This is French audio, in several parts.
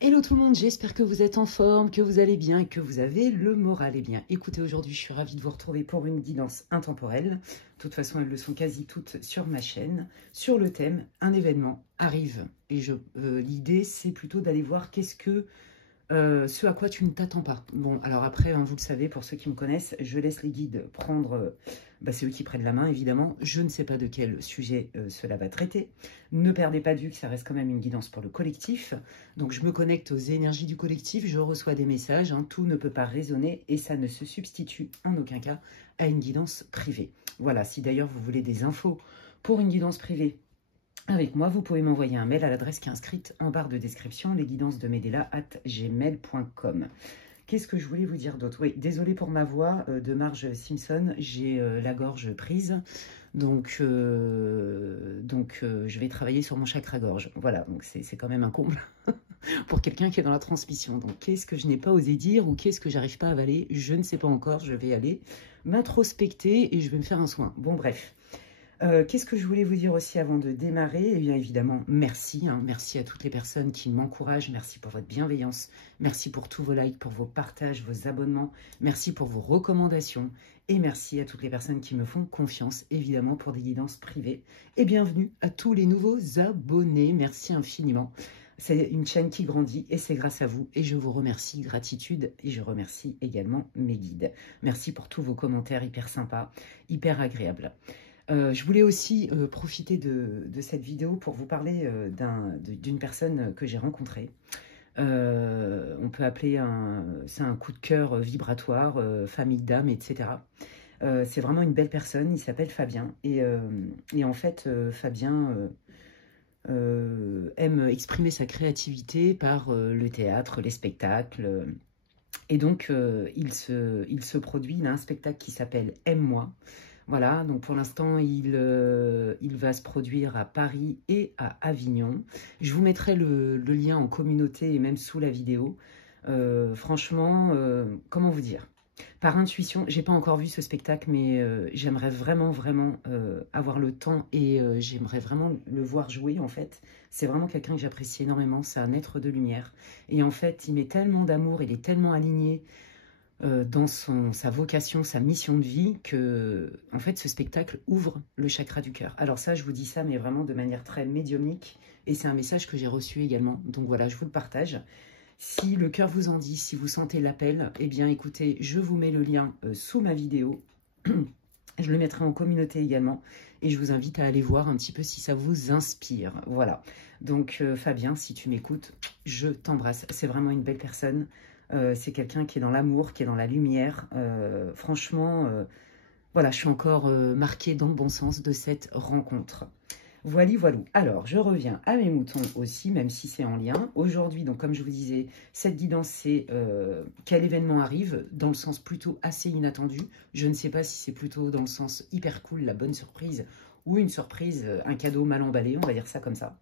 Hello tout le monde, j'espère que vous êtes en forme, que vous allez bien et que vous avez le moral. Eh bien, écoutez, aujourd'hui, je suis ravie de vous retrouver pour une guidance intemporelle. De toute façon, elles le sont quasi toutes sur ma chaîne, sur le thème « Un événement arrive ». Et l'idée, c'est plutôt d'aller voir ce à quoi tu ne t'attends pas. Bon, alors après, hein, vous le savez, pour ceux qui me connaissent, je laisse les guides prendre... c'est eux qui prennent la main, évidemment. Je ne sais pas de quel sujet cela va traiter. Ne perdez pas de vue que ça reste quand même une guidance pour le collectif. Donc, je me connecte aux énergies du collectif, je reçois des messages. Hein, tout ne peut pas résonner et ça ne se substitue en aucun cas à une guidance privée. Voilà, si d'ailleurs vous voulez des infos pour une guidance privée avec moi, vous pouvez m'envoyer un mail à l'adresse qui est inscrite en barre de description, lesguidancesdemedela@gmail.com. Qu'est-ce que je voulais vous dire d'autre? Oui, désolée pour ma voix de Marge Simpson, j'ai la gorge prise, donc je vais travailler sur mon chakra-gorge. Voilà, donc c'est quand même un comble pour quelqu'un qui est dans la transmission. Donc qu'est-ce que je n'ai pas osé dire ou qu'est-ce que j'arrive pas à avaler? Je ne sais pas encore, je vais aller m'introspecter et je vais me faire un soin. Bon, bref. Qu'est-ce que je voulais vous dire aussi avant de démarrer? Eh bien, évidemment, merci. Merci à toutes les personnes qui m'encouragent. Merci pour votre bienveillance. Merci pour tous vos likes, pour vos partages, vos abonnements. Merci pour vos recommandations. Et merci à toutes les personnes qui me font confiance, évidemment, pour des guidances privées. Et bienvenue à tous les nouveaux abonnés. Merci infiniment. C'est une chaîne qui grandit et c'est grâce à vous. Et je vous remercie, gratitude. Et je remercie également mes guides. Merci pour tous vos commentaires hyper sympas, hyper agréables. Je voulais aussi profiter de cette vidéo pour vous parler d'une personne que j'ai rencontrée. On peut appeler c'est un coup de cœur vibratoire, famille d'âme, etc. C'est vraiment une belle personne, il s'appelle Fabien. Et en fait, Fabien aime exprimer sa créativité par le théâtre, les spectacles. Et donc, il se produit, il a un spectacle qui s'appelle « Aime-moi ». Voilà, donc pour l'instant, il va se produire à Paris et à Avignon. Je vous mettrai le lien en communauté et même sous la vidéo. Franchement, comment vous dire? Par intuition, j'ai pas encore vu ce spectacle, mais j'aimerais vraiment avoir le temps et j'aimerais vraiment le voir jouer en fait. C'est vraiment quelqu'un que j'apprécie énormément, c'est un être de lumière. Et en fait, il met tellement d'amour, il est tellement aligné dans sa vocation, sa mission de vie, que en fait ce spectacle ouvre le chakra du cœur. Alors ça, je vous dis ça, mais vraiment de manière très médiumnique, et c'est un message que j'ai reçu également. Donc voilà, je vous le partage. Si le cœur vous en dit, si vous sentez l'appel, eh bien écoutez, je vous mets le lien sous ma vidéo. Je le mettrai en communauté également, et je vous invite à aller voir un petit peu si ça vous inspire. Voilà, donc Fabien, si tu m'écoutes, je t'embrasse. C'est vraiment une belle personne. C'est quelqu'un qui est dans l'amour, qui est dans la lumière. Franchement, voilà, je suis encore marquée dans le bon sens de cette rencontre. Voilà. Alors, je reviens à mes moutons aussi, même si c'est en lien. Aujourd'hui, donc comme je vous disais, cette guidance, c'est quel événement arrive, dans le sens plutôt assez inattendu. Je ne sais pas si c'est plutôt dans le sens hyper cool, la bonne surprise, ou une surprise, un cadeau mal emballé, on va dire ça comme ça.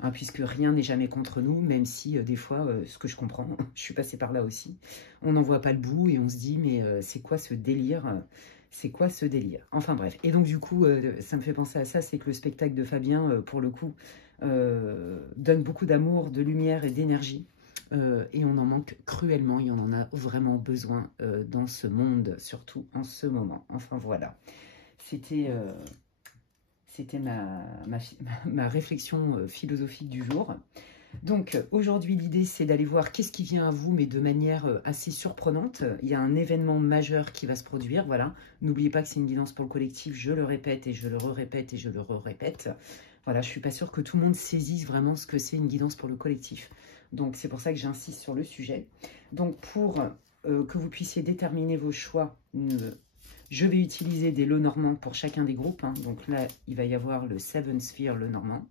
Hein, puisque rien n'est jamais contre nous, même si des fois, ce que je comprends, je suis passée par là aussi, on n'en voit pas le bout et on se dit, mais c'est quoi ce délire? C'est quoi ce délire? Enfin bref, et donc du coup, ça me fait penser à ça, c'est que le spectacle de Fabien, pour le coup, donne beaucoup d'amour, de lumière et d'énergie, et on en manque cruellement, et on en a vraiment besoin dans ce monde, surtout en ce moment. Enfin voilà, c'était ma réflexion philosophique du jour. Donc aujourd'hui, l'idée, c'est d'aller voir qu'est-ce qui vient à vous, mais de manière assez surprenante. Il y a un événement majeur qui va se produire, voilà. N'oubliez pas que c'est une guidance pour le collectif, je le répète et je le répète et je le répète. Voilà, je ne suis pas sûre que tout le monde saisisse vraiment ce que c'est une guidance pour le collectif. Donc c'est pour ça que j'insiste sur le sujet. Donc pour que vous puissiez déterminer vos choix, je vais utiliser des Lenormand pour chacun des groupes. Hein. Donc là, il va y avoir le Seven Sphere Lenormand.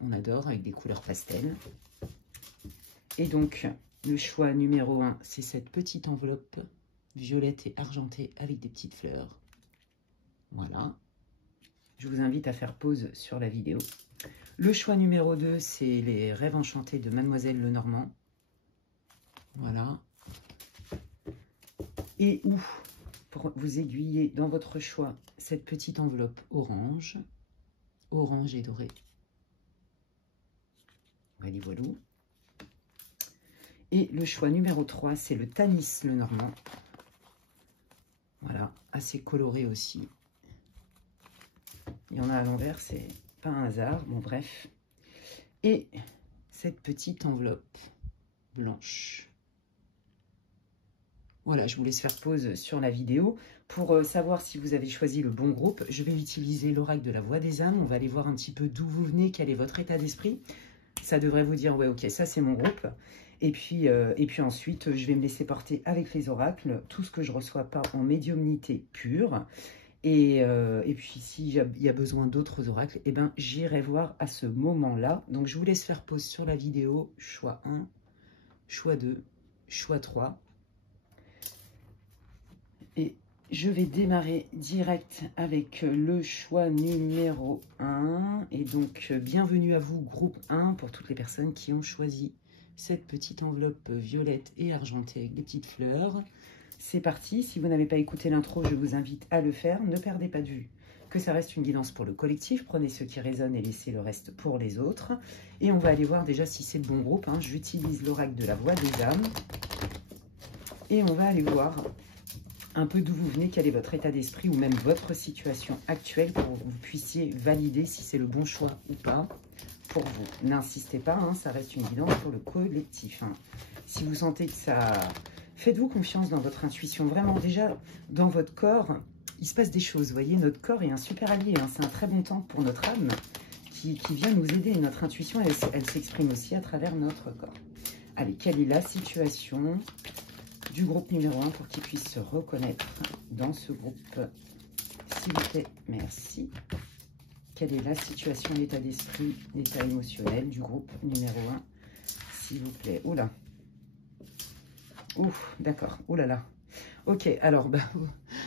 On adore, avec des couleurs pastel. Et donc, le choix numéro 1, c'est cette petite enveloppe violette et argentée avec des petites fleurs. Voilà. Je vous invite à faire pause sur la vidéo. Le choix numéro 2, c'est les rêves enchantés de Mademoiselle Lenormand. Voilà. Et où, pour vous aiguiller dans votre choix, cette petite enveloppe orange et doré. Voilà. Et le choix numéro 3, c'est le Tanis, le Normand. Voilà, assez coloré aussi. Il y en a à l'envers, c'est pas un hasard. Bon, bref. Et cette petite enveloppe blanche. Voilà, je vous laisse faire pause sur la vidéo. Pour savoir si vous avez choisi le bon groupe, je vais utiliser l'oracle de la voix des âmes. On va aller voir un petit peu d'où vous venez, quel est votre état d'esprit. Ça devrait vous dire, ouais, ok, ça c'est mon groupe. Et puis ensuite, je vais me laisser porter avec les oracles, tout ce que je ne reçois pas en médiumnité pure. Et puis, s'il y a besoin d'autres oracles, eh ben, j'irai voir à ce moment-là. Donc, je vous laisse faire pause sur la vidéo. Choix 1, choix 2, choix 3. Et je vais démarrer direct avec le choix numéro 1. Et donc, bienvenue à vous, groupe 1, pour toutes les personnes qui ont choisi cette petite enveloppe violette et argentée avec des petites fleurs. C'est parti. Si vous n'avez pas écouté l'intro, je vous invite à le faire. Ne perdez pas de vue que ça reste une guidance pour le collectif. Prenez ce qui résonne et laissez le reste pour les autres. Et on va aller voir déjà si c'est le bon groupe. J'utilise l'oracle de la voix des âmes. Et on va aller voir un peu d'où vous venez, quel est votre état d'esprit ou même votre situation actuelle pour que vous puissiez valider si c'est le bon choix ou pas pour vous. N'insistez pas, ça reste une guidance pour le collectif. Si vous sentez que ça... Faites-vous confiance dans votre intuition. Vraiment, déjà, dans votre corps, il se passe des choses. Vous voyez, notre corps est un super allié. C'est un très bon temps pour notre âme qui vient nous aider. Notre intuition, elle s'exprime aussi à travers notre corps. Allez, quelle est la situation du groupe numéro 1 pour qu'il puisse se reconnaître dans ce groupe? S'il vous plaît, merci. Quelle est la situation, l'état d'esprit, l'état émotionnel du groupe numéro 1? S'il vous plaît. Oula. Ouf, d'accord. Oh là là. Ok, alors,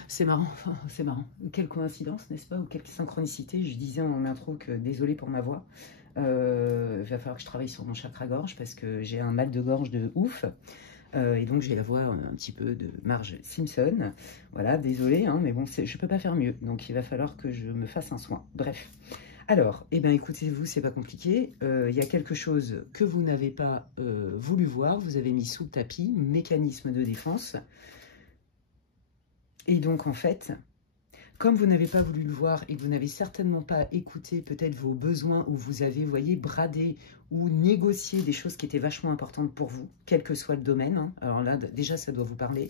c'est marrant. Enfin, c'est marrant. Quelle coïncidence, n'est-ce pas? Ou quelle synchronicité. Je disais en intro que, désolé pour ma voix, il va falloir que je travaille sur mon chakra-gorge parce que j'ai un mal de gorge de ouf. Et donc, j'ai la voix un petit peu de Marge Simpson. Voilà, désolé, mais bon, je ne peux pas faire mieux. Donc, il va falloir que je me fasse un soin. Bref. Alors, eh bien, écoutez-vous, c'est pas compliqué. Il y a quelque chose que vous n'avez pas voulu voir. Vous avez mis sous le tapis, mécanisme de défense. Et donc, en fait... Comme vous n'avez pas voulu le voir et que vous n'avez certainement pas écouté peut-être vos besoins ou vous avez, vous voyez, bradé ou négocié des choses qui étaient vachement importantes pour vous, quel que soit le domaine, alors là, déjà, ça doit vous parler,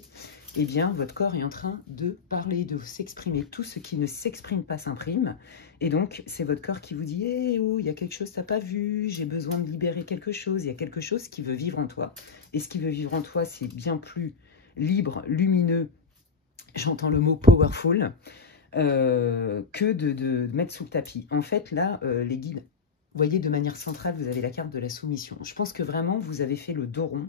eh bien, votre corps est en train de parler, de s'exprimer. Tout ce qui ne s'exprime pas s'imprime. Et donc, c'est votre corps qui vous dit « Eh oh, il y a quelque chose que tu n'as pas vu, j'ai besoin de libérer quelque chose, il y a quelque chose qui veut vivre en toi. » Et ce qui veut vivre en toi, c'est bien plus libre, lumineux, j'entends le mot « powerful », que de mettre sous le tapis. En fait, là, les guides, vous voyez, de manière centrale, vous avez la carte de la soumission. Je pense que vraiment, vous avez fait le dos rond.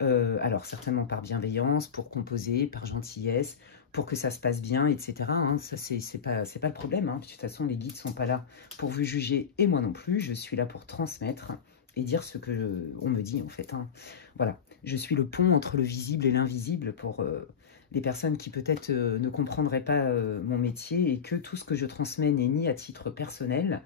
Alors, certainement par bienveillance, pour composer, par gentillesse, pour que ça se passe bien, etc. Ça, c'est pas le problème. De toute façon, les guides ne sont pas là pour vous juger, et moi non plus. Je suis là pour transmettre et dire ce que on me dit, en fait. Voilà. Je suis le pont entre le visible et l'invisible pour... les personnes qui peut-être ne comprendraient pas mon métier et que tout ce que je transmets n'est ni à titre personnel.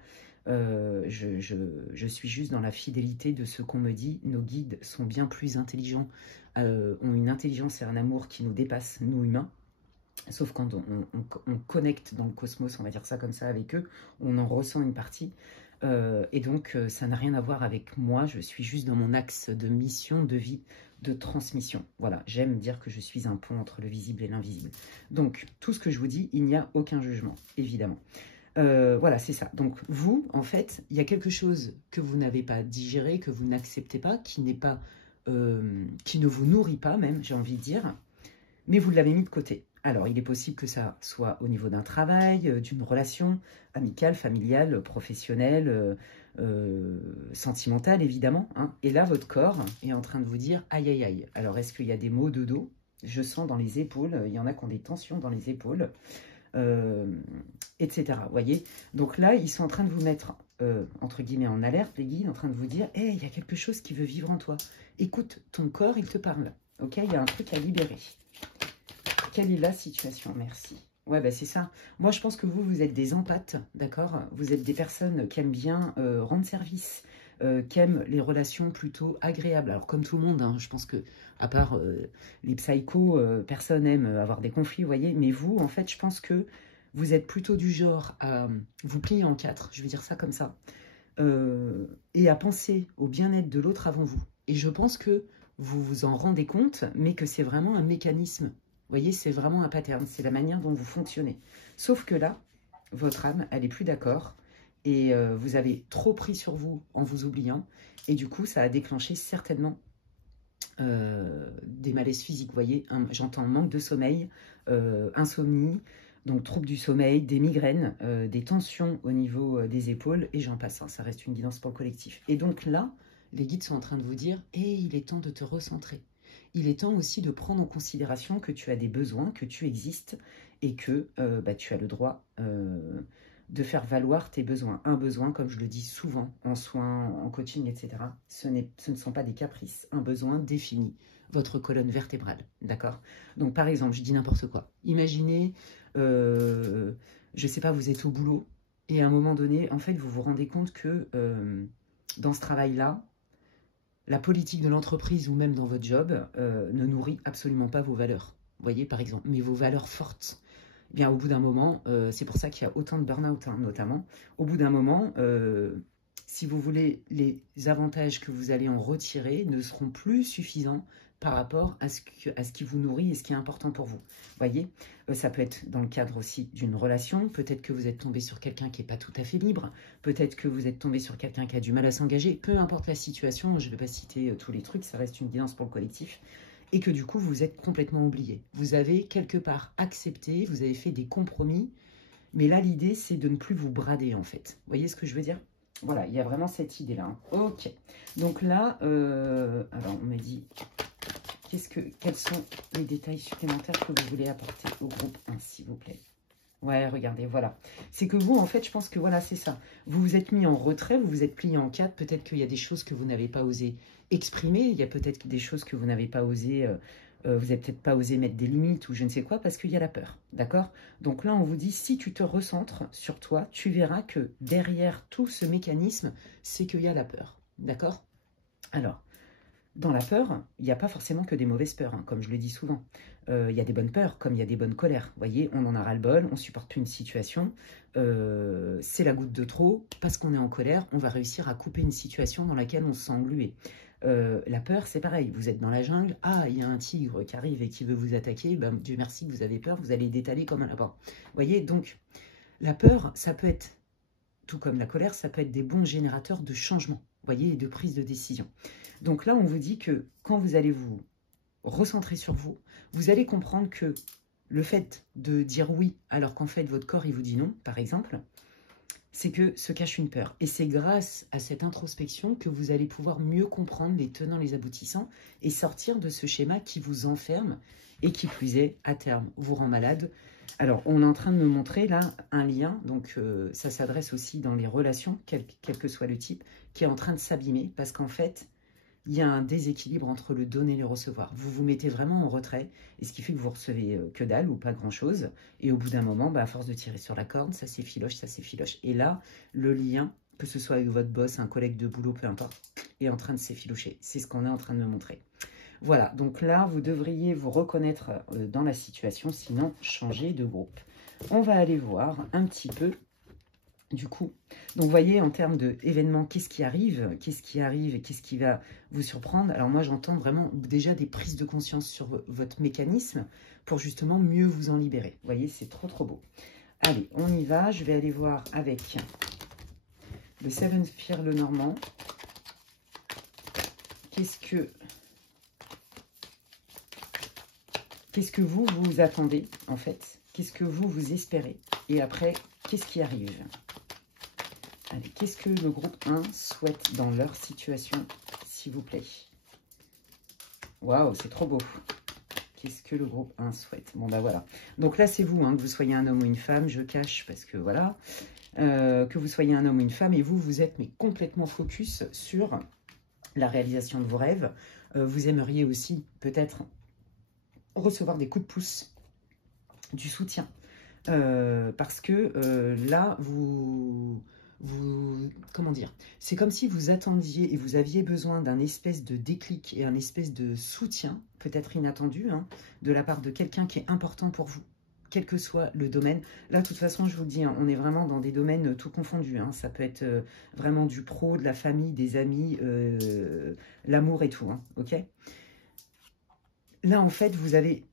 Je suis juste dans la fidélité de ce qu'on me dit. Nos guides sont bien plus intelligents, ont une intelligence et un amour qui nous dépassent, nous humains. Sauf quand on connecte dans le cosmos, on va dire ça comme ça avec eux, on en ressent une partie. Et donc, ça n'a rien à voir avec moi. Je suis juste dans mon axe de mission, de vie, de transmission. Voilà, j'aime dire que je suis un pont entre le visible et l'invisible. Donc, tout ce que je vous dis, il n'y a aucun jugement, évidemment. Voilà, c'est ça. Donc, vous, en fait, il y a quelque chose que vous n'avez pas digéré, que vous n'acceptez pas, qui n'est pas, qui ne vous nourrit pas même, j'ai envie de dire, mais vous l'avez mis de côté. Alors, il est possible que ça soit au niveau d'un travail, d'une relation amicale, familiale, professionnelle, sentimentale, évidemment. Et là, votre corps est en train de vous dire « aïe, aïe, aïe ». Alors, est-ce qu'il y a des maux de dos? Je sens dans les épaules, il y en a qui ont des tensions dans les épaules, etc. Vous voyez? Donc là, ils sont en train de vous mettre, entre guillemets, en alerte, les guides, en train de vous dire « Hey, il y a quelque chose qui veut vivre en toi. Écoute, ton corps, il te parle. Ok, il y a un truc à libérer. » Quelle est la situation? Merci. Ouais, bah c'est ça. Moi, je pense que vous êtes des empathes, d'accord? Vous êtes des personnes qui aiment bien rendre service, qui aime les relations plutôt agréables. Alors comme tout le monde, hein, je pense que, à part les psychos, personne n'aime avoir des conflits, vous voyez. Mais vous, en fait, je pense que vous êtes plutôt du genre à vous plier en quatre, je vais dire ça comme ça, et à penser au bien-être de l'autre avant vous. Et je pense que vous vous en rendez compte, mais que c'est vraiment un mécanisme. Vous voyez, c'est vraiment un pattern, c'est la manière dont vous fonctionnez. Sauf que là, votre âme, elle n'est plus d'accord, et vous avez trop pris sur vous en vous oubliant, et du coup, ça a déclenché certainement des malaises physiques, vous voyez. J'entends manque de sommeil, insomnie, donc troubles du sommeil, des migraines, des tensions au niveau des épaules, et j'en passe, hein, ça reste une guidance pour le collectif. Et donc là, les guides sont en train de vous dire « Hé, il est temps de te recentrer ». Il est temps aussi de prendre en considération que tu as des besoins, que tu existes, et que tu as le droit de faire valoir tes besoins. Un besoin, comme je le dis souvent en soins, en coaching, etc., ce ne sont pas des caprices. Un besoin définit votre colonne vertébrale, d'accord? Donc, par exemple, je dis n'importe quoi. Imaginez, je ne sais pas, vous êtes au boulot, et à un moment donné, en fait, vous vous rendez compte que dans ce travail-là, la politique de l'entreprise ou même dans votre job ne nourrit absolument pas vos valeurs. Vous voyez, par exemple, mais vos valeurs fortes. Eh bien, au bout d'un moment, c'est pour ça qu'il y a autant de burn-out, hein, notamment. Au bout d'un moment, si vous voulez, les avantages que vous allez en retirer ne seront plus suffisants par rapport à ce qui vous nourrit et ce qui est important pour vous. Vous voyez, ça peut être dans le cadre aussi d'une relation. Peut-être que vous êtes tombé sur quelqu'un qui n'est pas tout à fait libre. Peut-être que vous êtes tombé sur quelqu'un qui a du mal à s'engager. Peu importe la situation, je ne vais pas citer tous les trucs, ça reste une guidance pour le collectif. Et que du coup, vous êtes complètement oublié. Vous avez quelque part accepté, vous avez fait des compromis, mais là, l'idée, c'est de ne plus vous brader, en fait. Vous voyez ce que je veux dire? Voilà, il y a vraiment cette idée-là. Hein. Ok. Donc là, alors, on m'a dit, quels sont les détails supplémentaires que vous voulez apporter au groupe 1, s'il vous plaît? Ouais, regardez, voilà. C'est que vous, en fait, je pense que voilà, c'est ça. Vous vous êtes mis en retrait, vous vous êtes plié en quatre. Peut-être qu'il y a des choses que vous n'avez pas osé exprimer. Il y a peut-être des choses que vous n'avez pas osé... vous n'avez peut-être pas osé mettre des limites ou je ne sais quoi parce qu'il y a la peur. D'accord? Donc là, on vous dit, si tu te recentres sur toi, tu verras que derrière tout ce mécanisme, c'est qu'il y a la peur. D'accord? Alors, dans la peur, il n'y a pas forcément que des mauvaises peurs, hein, comme je le dis souvent. Il y a des bonnes peurs, comme il y a des bonnes colères. Vous voyez, on en a ras-le-bol, on supporte plus une situation, c'est la goutte de trop, parce qu'on est en colère, on va réussir à couper une situation dans laquelle on se sent englué. La peur, c'est pareil, vous êtes dans la jungle, ah, il y a un tigre qui arrive et qui veut vous attaquer, ben, Dieu merci que vous avez peur, vous allez détaler comme un lapin. Vous voyez, donc, la peur, ça peut être, tout comme la colère, ça peut être des bons générateurs de changement, vous voyez, et de prise de décision. Donc là, on vous dit que quand vous allez vous recentrer sur vous, vous allez comprendre que le fait de dire oui alors qu'en fait votre corps il vous dit non, par exemple, c'est que se cache une peur. Et c'est grâce à cette introspection que vous allez pouvoir mieux comprendre les tenants, les aboutissants et sortir de ce schéma qui vous enferme et qui plus est, à terme, vous rend malade. Alors, on est en train de me montrer là un lien, donc ça s'adresse aussi dans les relations, quel que soit le type, qui est en train de s'abîmer parce qu'en fait, il y a un déséquilibre entre le donner et le recevoir. Vous vous mettez vraiment en retrait, et ce qui fait que vous recevez que dalle ou pas grand-chose. Et au bout d'un moment, à force de tirer sur la corde, ça s'effiloche, ça s'effiloche. Et là, le lien, que ce soit avec votre boss, un collègue de boulot, peu importe, est en train de s'effilocher. C'est ce qu'on est en train de me montrer. Voilà, donc là, vous devriez vous reconnaître dans la situation, sinon changer de groupe. On va aller voir un petit peu. Du coup, donc vous voyez, en termes d'événements, qu'est-ce qui arrive et qu'est-ce qui va vous surprendre. Alors moi, j'entends vraiment déjà des prises de conscience sur votre mécanisme pour justement mieux vous en libérer. Vous voyez, c'est trop, trop beau. Allez, on y va. Je vais aller voir avec le Seven Sphere le Normand. Qu'est-ce que vous attendez, en fait? Qu'est-ce que vous espérez? Et après, qu'est-ce qui arrive? Allez, qu'est-ce que le groupe 1 souhaite dans leur situation, s'il vous plaît? Waouh, c'est trop beau. Qu'est-ce que le groupe 1 souhaite? Bon, bah voilà. Donc là, c'est vous, hein, que vous soyez un homme ou une femme. Je cache parce que voilà. Que vous soyez un homme ou une femme. Et vous, vous êtes mais complètement focus sur la réalisation de vos rêves. Vous aimeriez aussi peut-être recevoir des coups de pouce, du soutien. Parce que là, vous comment dire, c'est comme si vous attendiez et vous aviez besoin d'un espèce de déclic et un espèce de soutien, peut-être inattendu, hein, de la part de quelqu'un qui est important pour vous, quel que soit le domaine. Là, de toute façon, je vous dis, hein, on est vraiment dans des domaines tout confondus. Hein. Ça peut être vraiment du pro, de la famille, des amis, l'amour et tout, hein, ok? Là, en fait,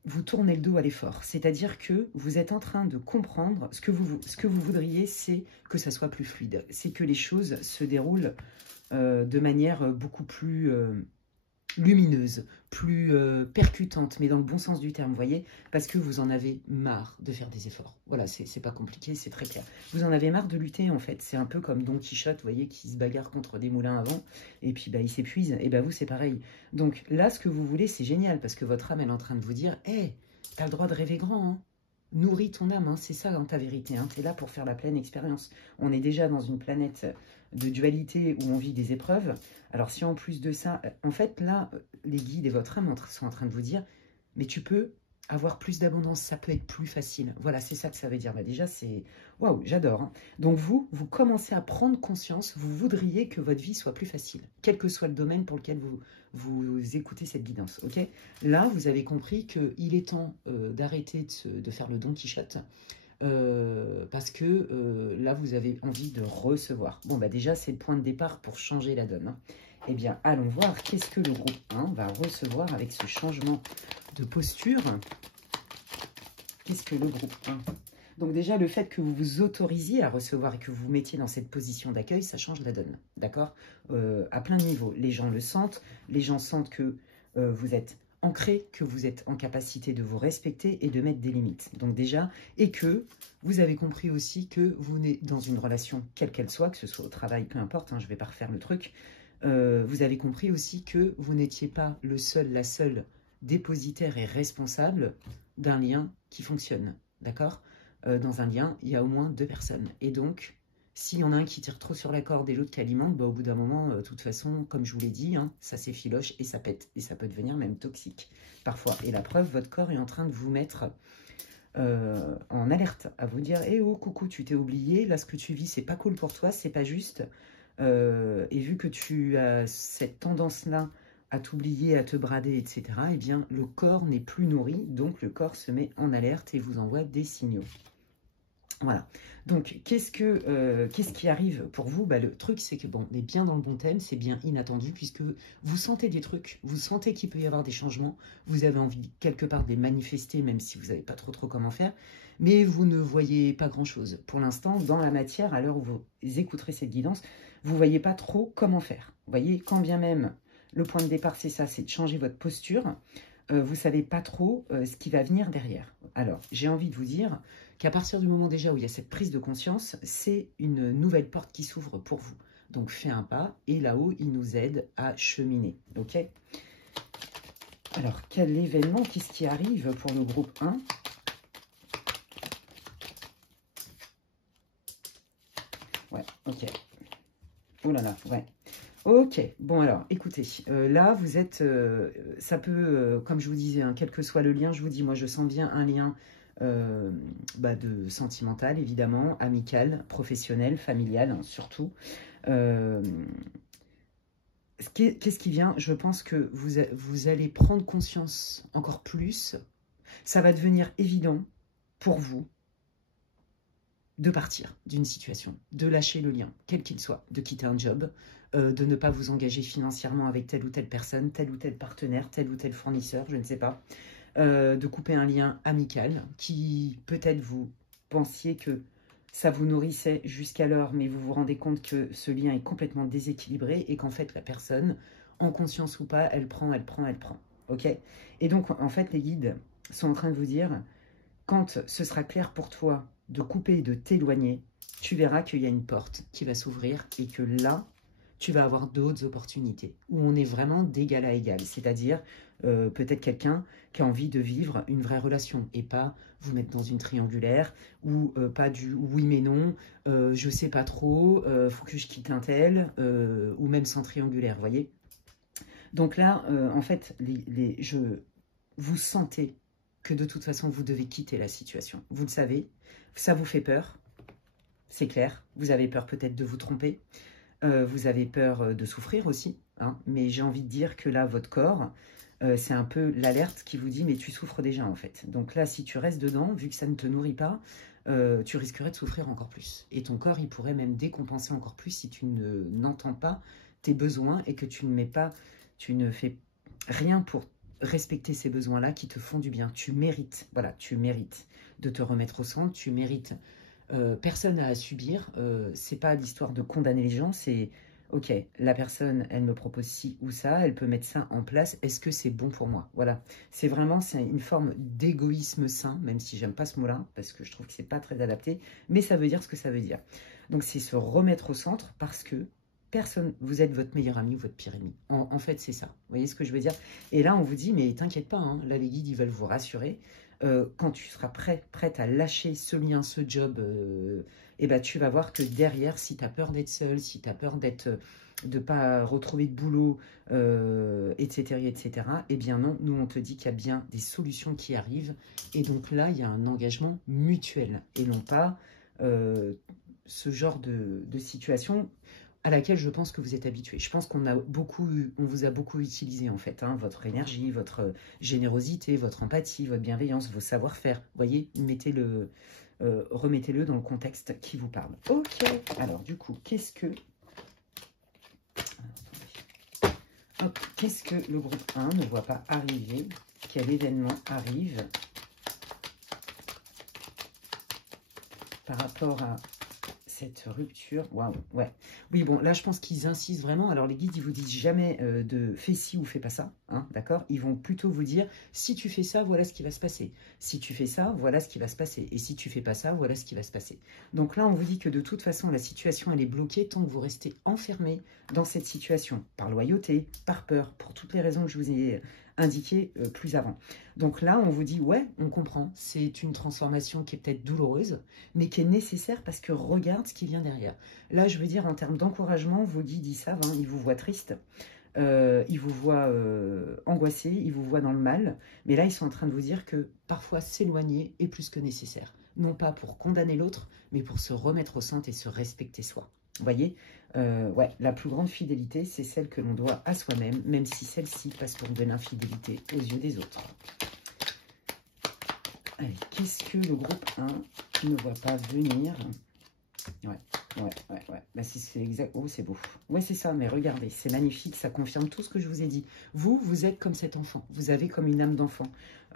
vous tournez le dos à l'effort. C'est-à-dire que vous êtes en train de comprendre ce que vous voudriez, c'est que ça soit plus fluide. C'est que les choses se déroulent de manière beaucoup plus lumineuse, plus percutante, mais dans le bon sens du terme, vous voyez, parce que vous en avez marre de faire des efforts. Voilà, c'est pas compliqué, c'est très clair. Vous en avez marre de lutter, en fait. C'est un peu comme Don Quichotte, vous voyez, qui se bagarre contre des moulins à vent, et puis bah, il s'épuise, et bah vous, c'est pareil. Donc là, ce que vous voulez, c'est génial, parce que votre âme, elle est en train de vous dire, hé, hey, t'as le droit de rêver grand, hein. Nourris ton âme, hein, c'est ça hein, ta vérité, hein, tu es là pour faire la pleine expérience. On est déjà dans une planète de dualité où on vit des épreuves. Alors si en plus de ça, en fait là, les guides et votre âme sont en train de vous dire, mais tu peux avoir plus d'abondance, ça peut être plus facile. Voilà, c'est ça que ça veut dire. Bah, déjà, c'est... Waouh, j'adore. Hein. Donc vous commencez à prendre conscience, vous voudriez que votre vie soit plus facile, quel que soit le domaine pour lequel vous écoutez cette guidance. Ok. Là, vous avez compris qu'il est temps d'arrêter de faire le Don Quichotte, parce que là, vous avez envie de recevoir. Bon, bah déjà, c'est le point de départ pour changer la donne. Hein. Eh bien, allons voir qu'est-ce que le groupe 1 va recevoir avec ce changement de posture. Qu'est-ce que le groupe 1? Donc déjà, le fait que vous vous autorisiez à recevoir et que vous vous mettiez dans cette position d'accueil, ça change la donne, d'accord? À plein de niveaux. Les gens le sentent, les gens sentent que vous êtes ancré, que vous êtes en capacité de vous respecter et de mettre des limites. Donc déjà, et que vous avez compris aussi que vous êtes dans une relation, quelle qu'elle soit, que ce soit au travail, peu importe, hein, je ne vais pas refaire le truc, vous avez compris aussi que vous n'étiez pas le seul, la seule dépositaire et responsable d'un lien qui fonctionne, d'accord? Dans un lien, il y a au moins 2 personnes. Et donc, s'il y en a un qui tire trop sur la corde et l'autre qui alimente, bah, au bout d'un moment, de toute façon, comme je vous l'ai dit, hein, ça s'effiloche et ça pète. Et ça peut devenir même toxique, parfois. Et la preuve, votre corps est en train de vous mettre en alerte, à vous dire « Eh oh, coucou, tu t'es oublié, là, ce que tu vis, c'est pas cool pour toi, c'est pas juste. Et vu que tu as cette tendance-là à t'oublier, à te brader, etc., eh bien, le corps n'est plus nourri, donc le corps se met en alerte et vous envoie des signaux. » Voilà. Donc, qu'est-ce qui arrive pour vous? Bah, le truc, c'est que, bon, on est bien dans le bon thème, c'est bien inattendu, puisque vous sentez des trucs, vous sentez qu'il peut y avoir des changements, vous avez envie, quelque part, de les manifester, même si vous n'avez pas trop comment faire, mais vous ne voyez pas grand-chose. Pour l'instant, dans la matière, à l'heure où vous écouterez cette guidance, vous ne voyez pas trop comment faire. Vous voyez, quand bien même, le point de départ, c'est ça, c'est de changer votre posture, vous ne savez pas trop ce qui va venir derrière. Alors, j'ai envie de vous dire qu'à partir du moment déjà où il y a cette prise de conscience, c'est une nouvelle porte qui s'ouvre pour vous. Donc, fais un pas, et là-haut, il nous aide à cheminer. Ok? Alors, quel événement, qu'est-ce qui arrive pour le groupe 1? Ouais, ok. Oh là là, ouais. Ok, bon alors, écoutez, là, vous êtes, ça peut, comme je vous disais, hein, quel que soit le lien, je vous dis, moi, je sens bien un lien de sentimental, évidemment, amical, professionnel, familial, hein, surtout. Qu'est-ce qui vient? Je pense que vous allez prendre conscience encore plus, ça va devenir évident pour vous de partir d'une situation, de lâcher le lien, quel qu'il soit, de quitter un job, de ne pas vous engager financièrement avec telle ou telle personne, tel ou tel partenaire, tel ou tel fournisseur, je ne sais pas, de couper un lien amical qui peut-être vous pensiez que ça vous nourrissait jusqu'alors, mais vous vous rendez compte que ce lien est complètement déséquilibré et qu'en fait la personne, en conscience ou pas, elle prend, ok? Et donc en fait les guides sont en train de vous dire, quand ce sera clair pour toi de couper et de t'éloigner, tu verras qu'il y a une porte qui va s'ouvrir et que là, tu vas avoir d'autres opportunités où on est vraiment d'égal à égal. C'est-à-dire peut-être quelqu'un qui a envie de vivre une vraie relation et pas vous mettre dans une triangulaire ou pas du oui mais non, je sais pas trop, faut que je quitte un tel ou même sans triangulaire, vous voyez. Donc là, en fait, vous sentez que de toute façon, vous devez quitter la situation. Vous le savez, ça vous fait peur. c'est clair. Vous avez peur peut-être de vous tromper. Vous avez peur de souffrir aussi. Hein, mais j'ai envie de dire que là, votre corps, c'est un peu l'alerte qui vous dit, mais tu souffres déjà en fait. Donc là, si tu restes dedans, vu que ça ne te nourrit pas, tu risquerais de souffrir encore plus. Et ton corps, il pourrait même décompenser encore plus si tu n'entends pas tes besoins et que tu ne fais rien pour respecter ces besoins-là qui te font du bien. Tu mérites, voilà, tu mérites de te remettre au centre, tu mérites. Personne n'a à subir, c'est pas l'histoire de condamner les gens, c'est ok, la personne, elle me propose ci ou ça, elle peut mettre ça en place, est-ce que c'est bon pour moi? Voilà, c'est une forme d'égoïsme sain, même si j'aime pas ce mot-là, parce que je trouve que c'est pas très adapté, mais ça veut dire ce que ça veut dire. Donc c'est se remettre au centre parce que personne, vous êtes votre meilleur ami ou votre pire ennemi. En fait, c'est ça. Vous voyez ce que je veux dire? Et là, on vous dit, mais t'inquiète pas, hein, là, les guides, ils veulent vous rassurer. Quand tu seras prête à lâcher ce lien, ce job, et ben, tu vas voir que derrière, si tu as peur d'être seule, si tu as peur de ne pas retrouver de boulot, etc., etc., eh bien non, nous, on te dit qu'il y a bien des solutions qui arrivent. Et donc là, il y a un engagement mutuel et non pas ce genre de situation à laquelle je pense que vous êtes habitué. Je pense on vous a beaucoup utilisé en fait, hein, votre énergie, votre générosité, votre empathie, votre bienveillance, vos savoir-faire. Vous voyez, remettez-le dans le contexte qui vous parle. Ok, alors du coup, qu'est-ce que le groupe 1 ne voit pas arriver? Quel événement arrive par rapport à cette rupture? Waouh, ouais. Oui, bon, là, je pense qu'ils insistent vraiment. Alors, les guides, ils vous disent jamais de fais ci ou fais pas ça, hein, d'accord? Ils vont plutôt vous dire, si tu fais ça, voilà ce qui va se passer. Si tu fais ça, voilà ce qui va se passer. Et si tu fais pas ça, voilà ce qui va se passer. Donc là, on vous dit que de toute façon, la situation, elle est bloquée tant que vous restez enfermé dans cette situation, par loyauté, par peur, pour toutes les raisons que je vous ai indiquées plus avant. Donc là, on vous dit, ouais, on comprend, c'est une transformation qui est peut-être douloureuse, mais qui est nécessaire parce que regarde ce qui vient derrière. Là, je veux dire, en termes d'encouragement, vos guides, ils savent, hein, ils vous voient triste, ils vous voient angoissé, ils vous voient dans le mal, mais là, ils sont en train de vous dire que parfois, s'éloigner est plus que nécessaire. Non pas pour condamner l'autre, mais pour se remettre au centre et se respecter soi. Vous voyez, ouais, la plus grande fidélité, c'est celle que l'on doit à soi-même, même si celle-ci passe pour de l'infidélité aux yeux des autres. Allez, qu'est-ce que le groupe 1 ne voit pas venir? Ouais. Bah, c'est exact. Oh, c'est beau. Ouais, c'est ça, mais regardez, c'est magnifique, ça confirme tout ce que je vous ai dit. Vous êtes comme cet enfant, vous avez comme une âme d'enfant.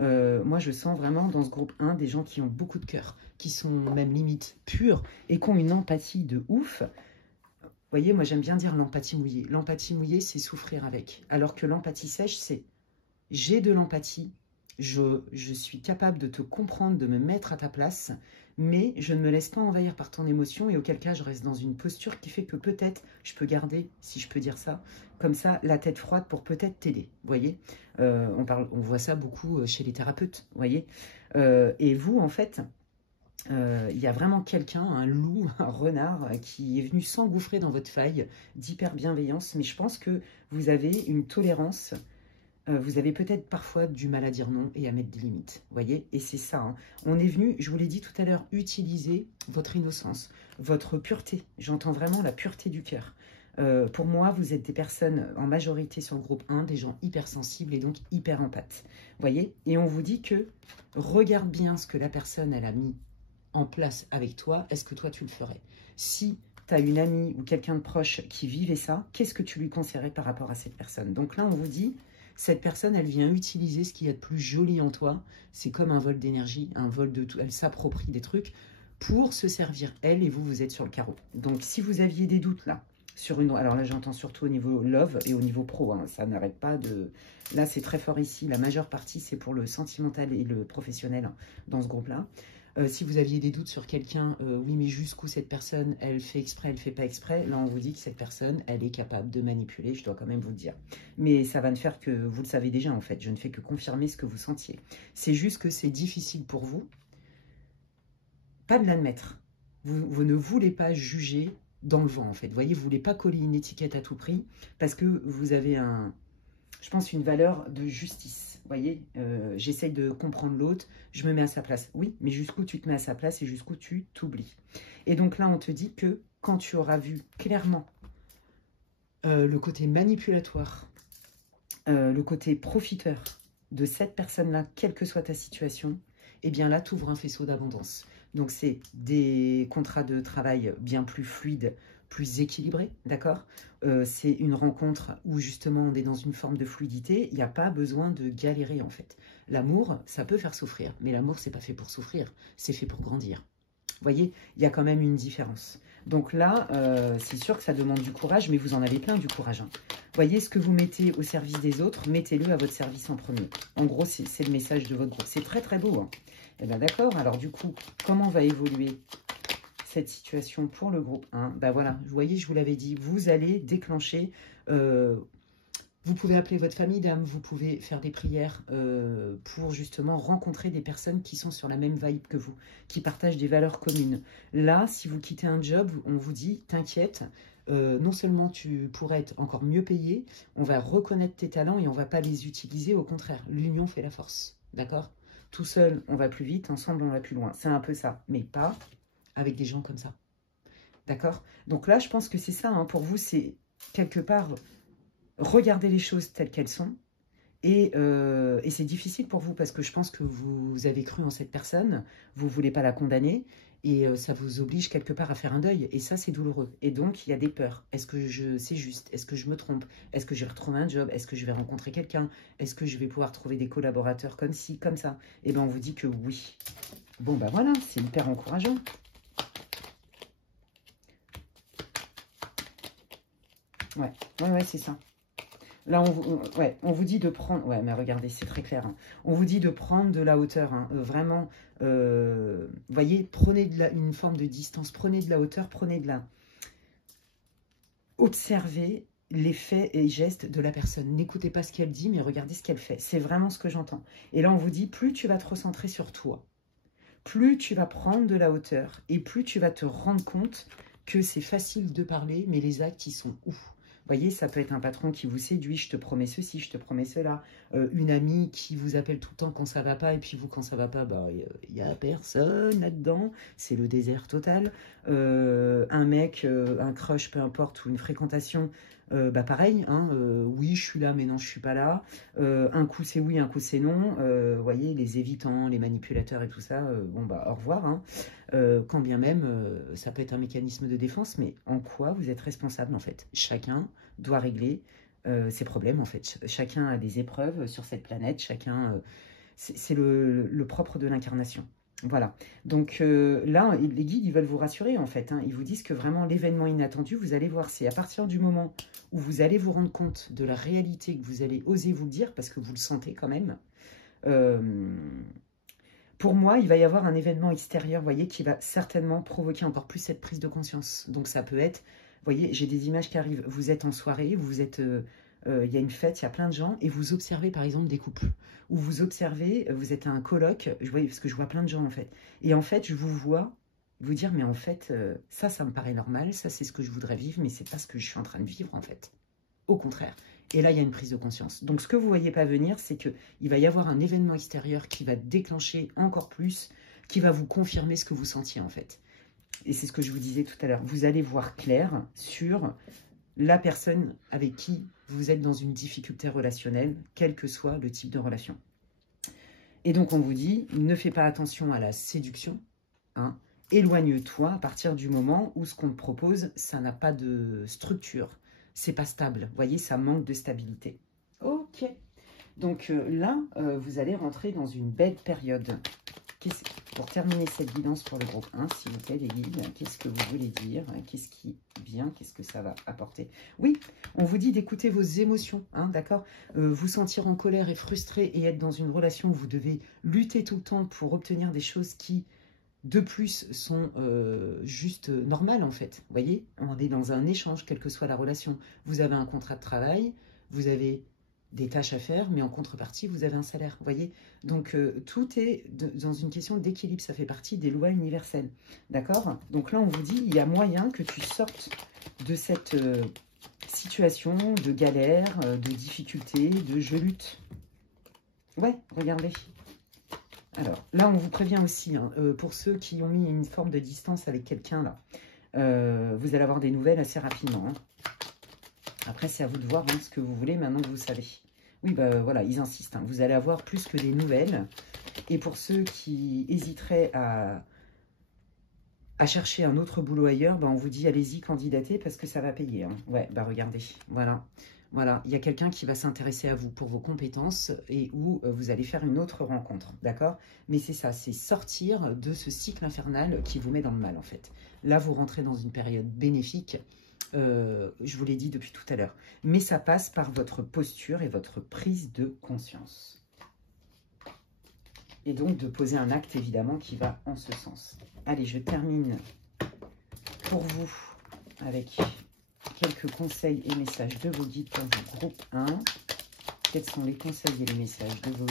Moi, je sens vraiment dans ce groupe 1 des gens qui ont beaucoup de cœur, qui sont même limite purs et qui ont une empathie de ouf. Vous voyez, moi, j'aime bien dire l'empathie mouillée. L'empathie mouillée, c'est souffrir avec. Alors que l'empathie sèche, c'est j'ai de l'empathie, je suis capable de te comprendre, de me mettre à ta place, mais je ne me laisse pas envahir par ton émotion et auquel cas je reste dans une posture qui fait que peut-être je peux garder, si je peux dire ça, comme ça, la tête froide pour peut-être t'aider, vous voyez. On voit ça beaucoup chez les thérapeutes, vous voyez. Et vous, en fait, il y a vraiment quelqu'un, un loup, un renard, qui est venu s'engouffrer dans votre faille d'hyper bienveillance, mais je pense que vous avez une tolérance. Vous avez peut-être parfois du mal à dire non et à mettre des limites, vous voyez. Et c'est ça, hein. On est venu, je vous l'ai dit tout à l'heure, utiliser votre innocence, votre pureté. J'entends vraiment la pureté du cœur. Pour moi, vous êtes des personnes en majorité sur le groupe 1, des gens hypersensibles et donc hyper empathes, vous voyez. Et on vous dit que regarde bien ce que la personne, elle a mis en place avec toi. Est-ce que toi, tu le ferais? Si tu as une amie ou quelqu'un de proche qui vivait ça, qu'est-ce que tu lui conseillerais par rapport à cette personne? Donc là, on vous dit... Cette personne, elle vient utiliser ce qu'il y a de plus joli en toi. C'est comme un vol d'énergie, un vol de tout. Elle s'approprie des trucs pour se servir, elle, et vous, vous êtes sur le carreau. Donc, si vous aviez des doutes, là, sur une... Alors là, j'entends surtout au niveau love et au niveau pro. Hein, ça n'arrête pas de... Là, c'est très fort ici. La majeure partie, c'est pour le sentimental et le professionnel hein, dans ce groupe-là. Si vous aviez des doutes sur quelqu'un, oui, mais jusqu'où cette personne, elle fait exprès, elle fait pas exprès, là, on vous dit que cette personne, elle est capable de manipuler, je dois quand même vous le dire. Mais ça va ne faire que, vous le savez déjà, en fait, je ne fais que confirmer ce que vous sentiez. C'est juste que c'est difficile pour vous, pas de l'admettre. Vous ne voulez pas juger dans le vent, en fait. Vous voyez, vous ne voulez pas coller une étiquette à tout prix, parce que vous avez je pense, une valeur de justice. Vous voyez, j'essaye de comprendre l'autre, je me mets à sa place. Oui, mais jusqu'où tu te mets à sa place et jusqu'où tu t'oublies. Et donc là, on te dit que quand tu auras vu clairement le côté manipulatoire, le côté profiteur de cette personne-là, quelle que soit ta situation, eh bien là, tu ouvres un faisceau d'abondance. Donc, c'est des contrats de travail bien plus fluides, plus équilibrés, d'accord? C'est une rencontre où, justement, on est dans une forme de fluidité. Il n'y a pas besoin de galérer, en fait. L'amour, ça peut faire souffrir. Mais l'amour, c'est pas fait pour souffrir. C'est fait pour grandir. Vous voyez, il y a quand même une différence. Donc là, c'est sûr que ça demande du courage, mais vous en avez plein du courage. Hein. Voyez, ce que vous mettez au service des autres, mettez-le à votre service en premier. En gros, c'est le message de votre groupe. C'est très, très beau. Hein. Eh bien, d'accord. Alors, du coup, comment va évoluer cette situation pour le groupe 1? Ben voilà, vous voyez, je vous l'avais dit, vous allez déclencher... vous pouvez appeler votre famille d'âme, vous pouvez faire des prières pour justement rencontrer des personnes qui sont sur la même vibe que vous, qui partagent des valeurs communes. Là, si vous quittez un job, on vous dit, t'inquiète, non seulement tu pourrais être encore mieux payé, on va reconnaître tes talents et on ne va pas les utiliser, au contraire, l'union fait la force, d'accord? Tout seul, on va plus vite, ensemble, on va plus loin. C'est un peu ça, mais pas avec des gens comme ça, d'accord? Donc là, je pense que c'est ça, hein, pour vous, c'est quelque part... Regardez les choses telles qu'elles sont. Et c'est difficile pour vous parce que je pense que vous avez cru en cette personne, vous ne voulez pas la condamner et ça vous oblige quelque part à faire un deuil. Et ça, c'est douloureux. Et donc, il y a des peurs. Est-ce que c'est juste? Est-ce que je me trompe? Est-ce que je vais retrouver un job? Est-ce que je vais rencontrer quelqu'un? Est-ce que je vais pouvoir trouver des collaborateurs comme ci, comme ça? Et bien, on vous dit que oui. Bon, ben voilà, c'est hyper encourageant. Ouais, c'est ça. Là, on vous dit de prendre... Ouais, mais regardez, c'est très clair. Hein. On vous dit de prendre de la hauteur. Hein. Vraiment, voyez, prenez une forme de distance. Prenez de la hauteur, prenez de la... Observez les faits et gestes de la personne. N'écoutez pas ce qu'elle dit, mais regardez ce qu'elle fait. C'est vraiment ce que j'entends. Et là, on vous dit, plus tu vas te recentrer sur toi, plus tu vas prendre de la hauteur et plus tu vas te rendre compte que c'est facile de parler, mais les actes, ils sont où? Vous voyez, ça peut être un patron qui vous séduit, je te promets ceci, je te promets cela. Une amie qui vous appelle tout le temps quand ça va pas, et puis vous, quand ça va pas, bah, il n'y a personne là-dedans. C'est le désert total. Un mec, un crush, peu importe, ou une fréquentation, bah pareil, hein, oui, je suis là, mais non, je suis pas là. Un coup, c'est oui, un coup, c'est non. Vous voyez, les évitants, les manipulateurs et tout ça, bon, bah, au revoir. Hein. Quand bien même, ça peut être un mécanisme de défense, mais en quoi vous êtes responsable, en fait? Chacun doit régler ses problèmes, en fait. Chacun a des épreuves sur cette planète, chacun... c'est le propre de l'incarnation. Voilà. Donc là, les guides, ils veulent vous rassurer, en fait. Hein. Ils vous disent que vraiment, l'événement inattendu, vous allez voir, c'est à partir du moment où vous allez vous rendre compte de la réalité, que vous allez oser vous le dire, parce que vous le sentez quand même. Pour moi, il va y avoir un événement extérieur, vous voyez, qui va certainement provoquer encore plus cette prise de conscience. Donc, ça peut être, vous voyez, j'ai des images qui arrivent. Vous êtes en soirée, vous êtes, il y a une fête, il y a plein de gens, et vous observez, par exemple, des couples. Ou vous observez, vous êtes à un colloque, parce que je vois plein de gens, en fait. Et en fait, je vous vois vous dire, mais en fait, ça me paraît normal, ça, c'est ce que je voudrais vivre, mais c'est pas ce que je suis en train de vivre, en fait. Au contraire. Et là, il y a une prise de conscience. Donc, ce que vous ne voyez pas venir, c'est qu'il va y avoir un événement extérieur qui va déclencher encore plus, qui va vous confirmer ce que vous sentiez, en fait. Et c'est ce que je vous disais tout à l'heure. Vous allez voir clair sur la personne avec qui vous êtes dans une difficulté relationnelle, quel que soit le type de relation. Et donc, on vous dit, ne fais pas attention à la séduction, hein. Éloigne-toi à partir du moment où ce qu'on te propose, ça n'a pas de structure. C'est pas stable. Vous voyez, ça manque de stabilité. Ok. Donc là, vous allez rentrer dans une belle période. Pour terminer cette guidance pour le groupe 1, s'il vous plaît, les guides, qu'est-ce que vous voulez dire? Qu'est-ce qui vient? Qu'est-ce que ça va apporter? Oui, on vous dit d'écouter vos émotions, hein, d'accord? Vous sentir en colère et frustré et être dans une relation où vous devez lutter tout le temps pour obtenir des choses qui... de plus, sont juste normales, en fait. Vous voyez, on est dans un échange, quelle que soit la relation. Vous avez un contrat de travail, vous avez des tâches à faire, mais en contrepartie, vous avez un salaire. Vous voyez, donc tout est dans une question d'équilibre. Ça fait partie des lois universelles. D'accord? Donc là, on vous dit, il y a moyen que tu sortes de cette situation de galère, de difficulté, de je lutte. Ouais, regardez. Alors, là, on vous prévient aussi, hein, pour ceux qui ont mis une forme de distance avec quelqu'un, là, vous allez avoir des nouvelles assez rapidement. Hein. Après, c'est à vous de voir hein, ce que vous voulez maintenant que vous savez. Oui, bah voilà, ils insistent. Hein. Vous allez avoir plus que des nouvelles. Et pour ceux qui hésiteraient à chercher un autre boulot ailleurs, bah on vous dit allez-y, candidatez parce que ça va payer. Hein. Ouais, bah regardez, voilà. Voilà, il y a quelqu'un qui va s'intéresser à vous pour vos compétences et où vous allez faire une autre rencontre, d'accord? Mais c'est ça, c'est sortir de ce cycle infernal qui vous met dans le mal, en fait. Là, vous rentrez dans une période bénéfique, je vous l'ai dit depuis tout à l'heure. Mais ça passe par votre posture et votre prise de conscience. Et donc, de poser un acte, évidemment, qui va en ce sens. Allez, je termine pour vous avec quelques conseils et messages de vos guides pour le groupe 1. Quels sont les conseils et les messages de vos...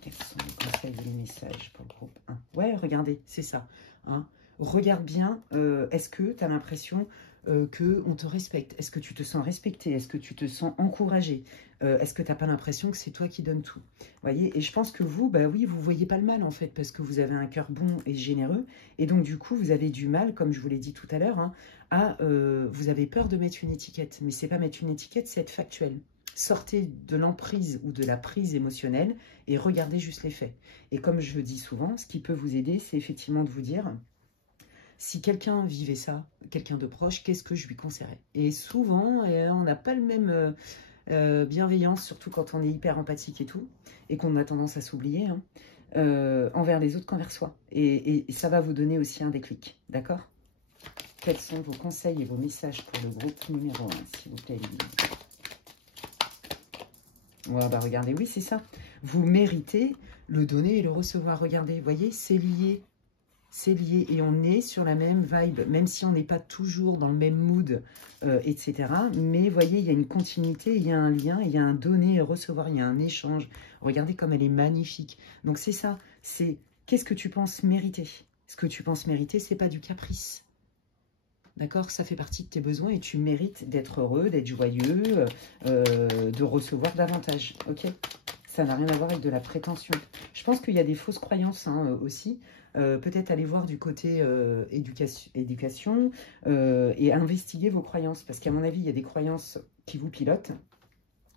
Quels sont les conseils et les messages pour le groupe 1? Ouais, regardez, c'est ça. Hein. Regarde bien, est-ce que tu as l'impression qu'on te respecte? Est-ce que tu te sens respecté? Est-ce que tu te sens encouragé? Est-ce que tu n'as pas l'impression que c'est toi qui donnes tout? Voyez, et je pense que vous, bah oui, vous ne voyez pas le mal en fait, parce que vous avez un cœur bon et généreux, et donc du coup, vous avez du mal, comme je vous l'ai dit tout à l'heure, hein, vous avez peur de mettre une étiquette, mais c'est pas mettre une étiquette, c'est être factuel. Sortez de l'emprise ou de la prise émotionnelle et regardez juste les faits. Et comme je le dis souvent, ce qui peut vous aider, c'est effectivement de vous dire... Si quelqu'un vivait ça, quelqu'un de proche, qu'est-ce que je lui conseillerais? Et souvent, on n'a pas le même bienveillance, surtout quand on est hyper empathique et tout, et qu'on a tendance à s'oublier, hein, envers les autres qu'envers soi. Et ça va vous donner aussi un déclic, d'accord? Quels sont vos conseils et vos messages pour le groupe numéro 1, s'il vous plaît, Lily? Ouais, bah regardez, oui, c'est ça. Vous méritez le donner et le recevoir. Regardez, vous voyez, c'est lié. C'est lié et on est sur la même vibe, même si on n'est pas toujours dans le même mood, etc. Mais voyez, il y a une continuité, il y a un lien, il y a un donner et recevoir, il y a un échange. Regardez comme elle est magnifique. Donc c'est ça, c'est qu'est-ce que tu penses mériter? Ce que tu penses mériter, c'est pas du caprice. D'accord? Ça fait partie de tes besoins et tu mérites d'être heureux, d'être joyeux, de recevoir davantage. Ok? Ça n'a rien à voir avec de la prétention. Je pense qu'il y a des fausses croyances hein, aussi. Peut-être aller voir du côté éducation et investiguer vos croyances. Parce qu'à mon avis, il y a des croyances qui vous pilotent.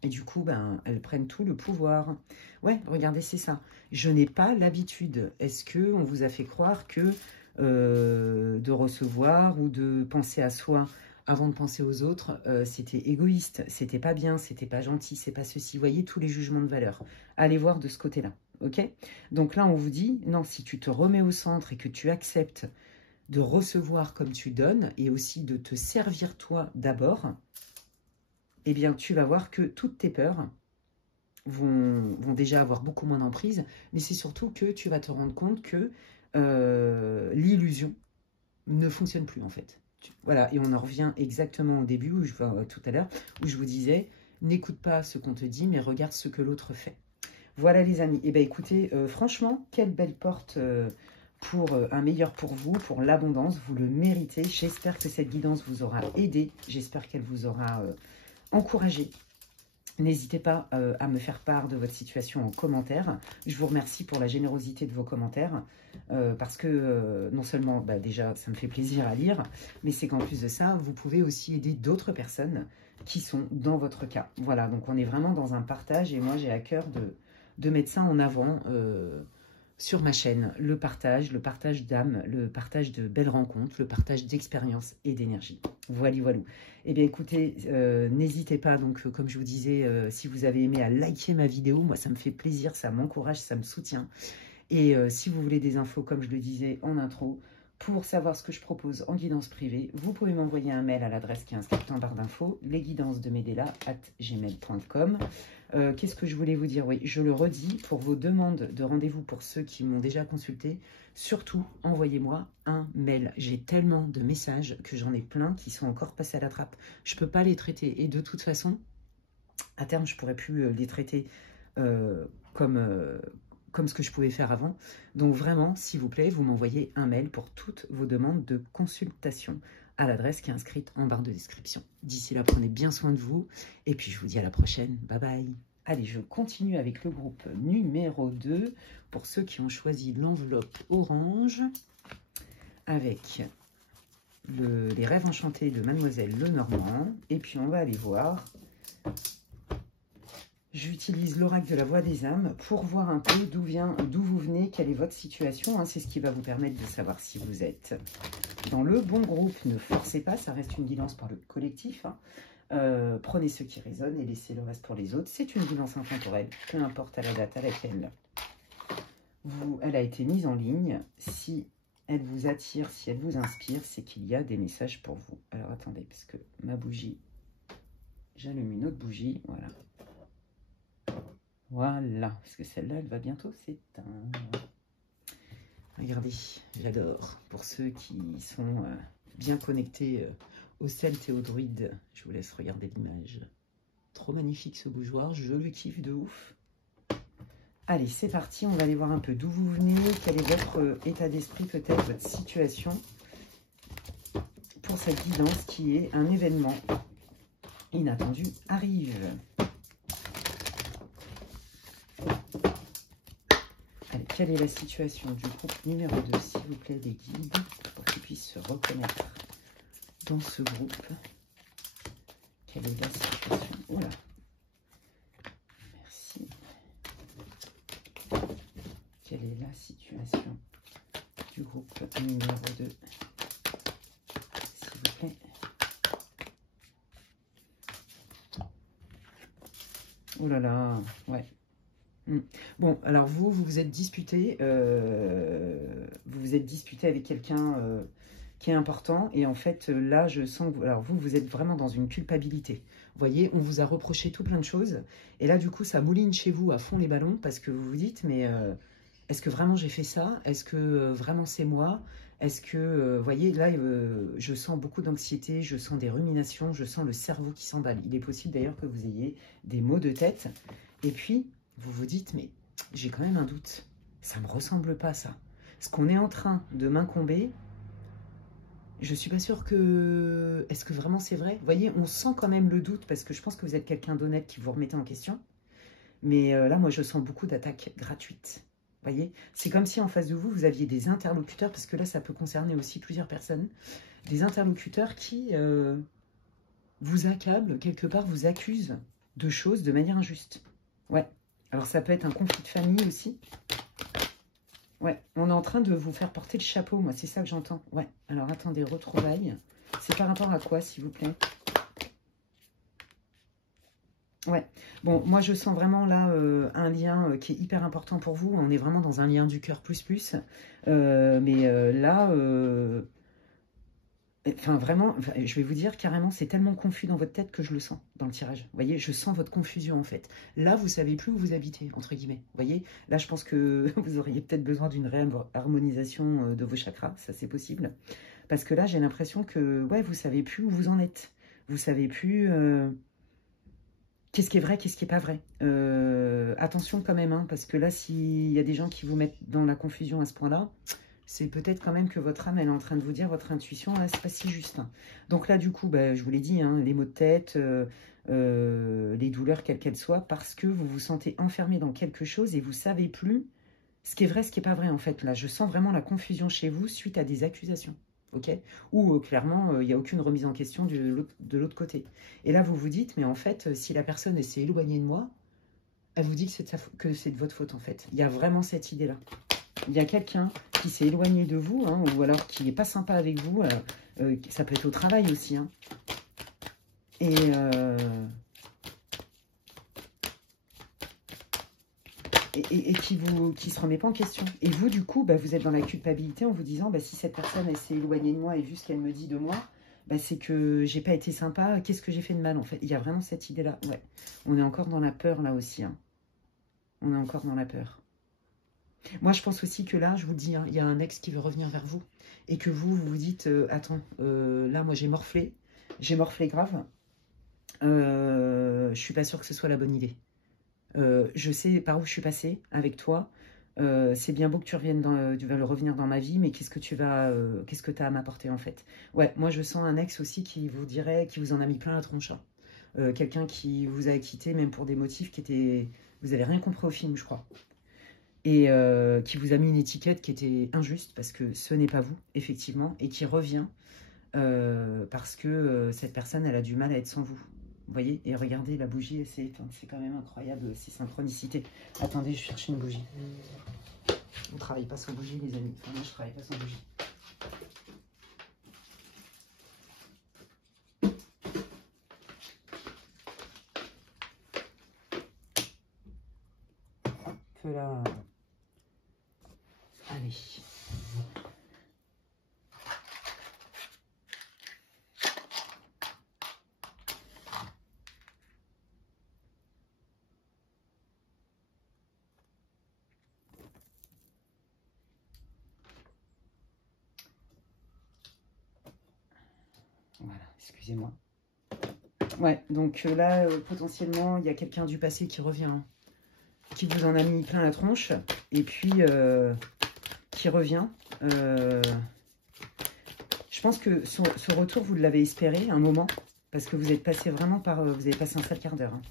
Et du coup, ben, elles prennent tout le pouvoir. Ouais, regardez, c'est ça. Je n'ai pas l'habitude. Est-ce qu'on vous a fait croire que de recevoir ou de penser à soi avant de penser aux autres, c'était égoïste, c'était pas bien, c'était pas gentil, c'est pas ceci. Vous voyez tous les jugements de valeur. Allez voir de ce côté-là, ok? Donc là, on vous dit, non, si tu te remets au centre et que tu acceptes de recevoir comme tu donnes et aussi de te servir toi d'abord, eh bien, tu vas voir que toutes tes peurs vont déjà avoir beaucoup moins d'emprise, mais c'est surtout que tu vas te rendre compte que l'illusion ne fonctionne plus en fait. Voilà, et on en revient exactement au début, où tout à l'heure, où je vous disais, n'écoute pas ce qu'on te dit, mais regarde ce que l'autre fait. Voilà les amis, et bien écoutez, franchement, quelle belle porte pour un meilleur pour vous, pour l'abondance, vous le méritez. J'espère que cette guidance vous aura aidé, j'espère qu'elle vous aura encouragé. N'hésitez pas à me faire part de votre situation en commentaire. Je vous remercie pour la générosité de vos commentaires parce que non seulement, bah, déjà, ça me fait plaisir à lire, mais c'est qu'en plus de ça, vous pouvez aussi aider d'autres personnes qui sont dans votre cas. Voilà, donc on est vraiment dans un partage et moi, j'ai à cœur de mettre ça en avant sur ma chaîne. Le partage d'âme, le partage de belles rencontres, le partage d'expérience et d'énergie. Voilà, voilà. Eh bien, écoutez, n'hésitez pas, donc, comme je vous disais, si vous avez aimé, à liker ma vidéo. Moi, ça me fait plaisir, ça m'encourage, ça me soutient. Et si vous voulez des infos, comme je le disais en intro, pour savoir ce que je propose en guidance privée, vous pouvez m'envoyer un mail à l'adresse qui est inscrite en barre d'infos, lesguidancesdemedela@gmail.com. Qu'est-ce que je voulais vous dire? Oui, je le redis, pour vos demandes de rendez-vous pour ceux qui m'ont déjà consulté, surtout, envoyez-moi un mail. J'ai tellement de messages que j'en ai plein qui sont encore passés à la trappe. Je ne peux pas les traiter. Et de toute façon, à terme, je ne pourrai plus les traiter comme ce que je pouvais faire avant. Donc vraiment, s'il vous plaît, vous m'envoyez un mail pour toutes vos demandes de consultation. à l'adresse qui est inscrite en barre de description. D'ici là, prenez bien soin de vous. Et puis, je vous dis à la prochaine. Bye bye. Allez, je continue avec le groupe numéro 2. Pour ceux qui ont choisi l'enveloppe orange. Avec les rêves enchantés de Mademoiselle Lenormand. Et puis, on va aller voir. J'utilise l'oracle de la voix des âmes pour voir un peu d'où vous venez, quelle est votre situation. Hein. C'est ce qui va vous permettre de savoir si vous êtes dans le bon groupe. Ne forcez pas, ça reste une guidance par le collectif. Hein. Prenez ce qui résonne et laissez le reste pour les autres. C'est une guidance intemporelle, peu importe à la date à laquelle elle a été mise en ligne. Si elle vous attire, si elle vous inspire, c'est qu'il y a des messages pour vous. Alors attendez, parce que ma bougie, j'allume une autre bougie, voilà. Voilà, parce que celle-là, elle va bientôt s'éteindre. Regardez, j'adore. Pour ceux qui sont bien connectés aux Celtes et aux druides, je vous laisse regarder l'image. Trop magnifique ce bougeoir, je le kiffe de ouf. Allez, c'est parti, on va aller voir un peu d'où vous venez, quel est votre état d'esprit, peut-être votre situation pour cette guidance qui est un événement inattendu arrive. Allez, quelle est la situation du groupe numéro 2, s'il vous plaît, des guides, pour qu'ils puissent se reconnaître dans ce groupe. Quelle est la situation? Oula. Merci. Quelle est la situation du groupe numéro 2, s'il vous plaît? Oh là là, ouais. Bon, alors vous vous êtes disputé, avec quelqu'un qui est important, et en fait, là, je sens que alors vous êtes vraiment dans une culpabilité. Vous voyez, on vous a reproché tout plein de choses, et là, du coup, ça mouline chez vous à fond les ballons, parce que vous vous dites, mais est-ce que vraiment j'ai fait ça? Est-ce que vraiment c'est moi? Est-ce que, vous voyez, là, je sens beaucoup d'anxiété, je sens des ruminations, je sens le cerveau qui s'emballe. Il est possible d'ailleurs que vous ayez des maux de tête, et puis vous vous dites, mais j'ai quand même un doute. Ça ne me ressemble pas, ça. Ce qu'on est en train de m'incomber, je ne suis pas sûre que... Est-ce que vraiment c'est vrai? Vous voyez, on sent quand même le doute, parce que je pense que vous êtes quelqu'un d'honnête qui vous remettez en question. Mais là, moi, je sens beaucoup d'attaques gratuites. Vous voyez, c'est comme si en face de vous, vous aviez des interlocuteurs, parce que là, ça peut concerner aussi plusieurs personnes. Des interlocuteurs qui vous accablent, quelque part, vous accusent de choses de manière injuste. Ouais. Alors, ça peut être un conflit de famille aussi. Ouais, on est en train de vous faire porter le chapeau, moi, c'est ça que j'entends. Ouais, alors attendez, retrouvailles. C'est par rapport à quoi, s'il vous plaît? Ouais, bon, moi, je sens vraiment là un lien qui est hyper important pour vous. On est vraiment dans un lien du cœur plus. Là... Enfin, vraiment, je vais vous dire carrément, c'est tellement confus dans votre tête que je le sens dans le tirage. Vous voyez, je sens votre confusion en fait. Là, vous savez plus où vous habitez, entre guillemets. Vous voyez, là, je pense que vous auriez peut-être besoin d'une réharmonisation de vos chakras, ça c'est possible. Parce que là, j'ai l'impression que, ouais, vous savez plus où vous en êtes. Vous savez plus qu'est-ce qui est vrai, qu'est-ce qui n'est pas vrai. Attention quand même, hein, parce que là, s'il y a des gens qui vous mettent dans la confusion à ce point-là, c'est peut-être quand même que votre âme, elle est en train de vous dire, votre intuition, là, c'est pas si juste. Hein. Donc là, du coup, bah, je vous l'ai dit, hein, les maux de tête, les douleurs, quelles qu'elles soient, parce que vous vous sentez enfermé dans quelque chose et vous savez plus ce qui est vrai, ce qui n'est pas vrai, en fait. Là, je sens vraiment la confusion chez vous suite à des accusations, ok? Ou clairement, il n'y a aucune remise en question de l'autre côté. Et là, vous vous dites, mais en fait, si la personne s'est éloignée de moi, elle vous dit que c'est de votre faute, en fait. Il y a vraiment cette idée-là. Il y a quelqu'un qui s'est éloigné de vous, hein, ou alors qui n'est pas sympa avec vous. Ça peut être au travail aussi. Hein. Et qui ne se remet pas en question. Et vous, du coup, bah, vous êtes dans la culpabilité en vous disant, bah, si cette personne s'est éloignée de moi et vu ce qu'elle me dit de moi, bah, c'est que j'ai pas été sympa. Qu'est-ce que j'ai fait de mal, en fait? Il y a vraiment cette idée-là. Ouais. On est encore dans la peur, là aussi. Hein. On est encore dans la peur. Moi, je pense aussi que là, je vous le dis, hein, il y a un ex qui veut revenir vers vous. Et que vous vous dites, attends, là, moi, j'ai morflé grave. Je suis pas sûre que ce soit la bonne idée. Je sais par où je suis passée avec toi. C'est bien beau que tu reviennes tu vas le revenir dans ma vie, mais qu'est-ce que tu as à m'apporter en fait? Ouais, moi je sens un ex aussi qui vous dirait, qui vous en a mis plein la tronche, hein. Quelqu'un qui vous a quitté même pour des motifs qui étaient... Vous avez rien compris au film, je crois. Et qui vous a mis une étiquette qui était injuste, parce que ce n'est pas vous, effectivement, et qui revient parce que cette personne, elle a du mal à être sans vous. Vous voyez? Et regardez, la bougie, c'est quand même incroyable, ces synchronicités. Attendez, je cherche une bougie. On ne travaille pas sans bougie, les amis. Enfin, moi, je travaille pas sans bougie. Que là... Allez. Voilà, excusez-moi. Ouais, donc là, potentiellement, il y a quelqu'un du passé qui revient, hein, qui vous en a mis plein la tronche, et puis qui revient. Je pense que ce retour, vous l'avez espéré un moment, parce que vous êtes passé vraiment par... vous avez passé un sale quart d'heure, hein.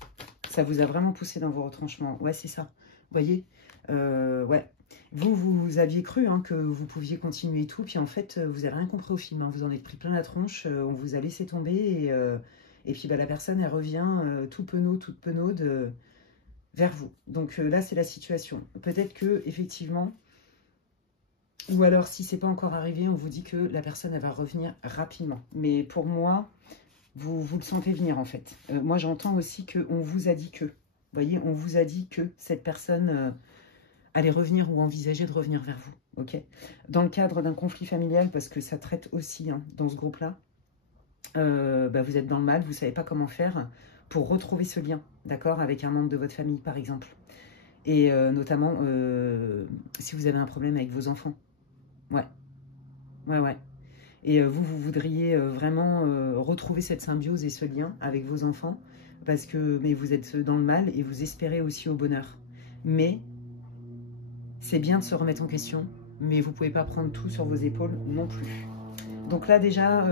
Ça vous a vraiment poussé dans vos retranchements. Ouais, c'est ça. Vous voyez, ouais. Vous aviez cru, hein, que vous pouviez continuer et tout, puis en fait, vous n'avez rien compris au film, hein. Vous en êtes pris plein la tronche, on vous a laissé tomber, et puis bah, la personne, elle revient tout penaud, toute penaude vers vous. Donc là, c'est la situation. Peut-être que, effectivement, ou alors, si c'est pas encore arrivé, on vous dit que la personne, elle va revenir rapidement. Mais pour moi, vous le sentez venir, en fait. Moi, j'entends aussi qu'on vous a dit que. Vous voyez, on vous a dit que cette personne allait revenir ou envisager de revenir vers vous. Ok. Dans le cadre d'un conflit familial, parce que ça traite aussi, hein, dans ce groupe-là, bah, vous êtes dans le mal, vous ne savez pas comment faire pour retrouver ce lien, d'accord, avec un membre de votre famille, par exemple. Et notamment, si vous avez un problème avec vos enfants. Ouais, ouais, ouais. Et vous voudriez vraiment retrouver cette symbiose et ce lien avec vos enfants, parce que mais vous êtes dans le mal et vous espérez aussi au bonheur. Mais c'est bien de se remettre en question, mais vous ne pouvez pas prendre tout sur vos épaules non plus. Donc là déjà,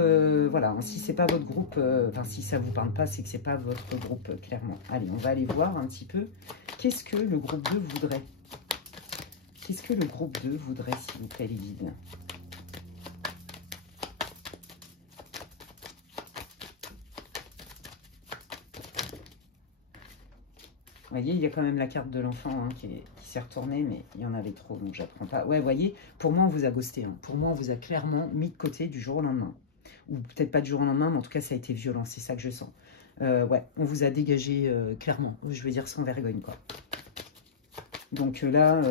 voilà, si c'est pas votre groupe, enfin si ça vous parle pas, c'est que c'est pas votre groupe, clairement. Allez, on va aller voir un petit peu. Qu'est-ce que le groupe 2 voudrait? Qu'est-ce que le groupe 2 voudrait, s'il vous plaît, les guides? Vous voyez, il y a quand même la carte de l'enfant, hein, qui s'est retournée, mais il y en avait trop, donc j'apprends pas. Ouais, vous voyez, pour moi, on vous a ghosté, hein. Pour moi, on vous a clairement mis de côté du jour au lendemain. Ou peut-être pas du jour au lendemain, mais en tout cas, ça a été violent, c'est ça que je sens. Ouais, on vous a dégagé clairement, je veux dire sans vergogne, quoi. Donc là,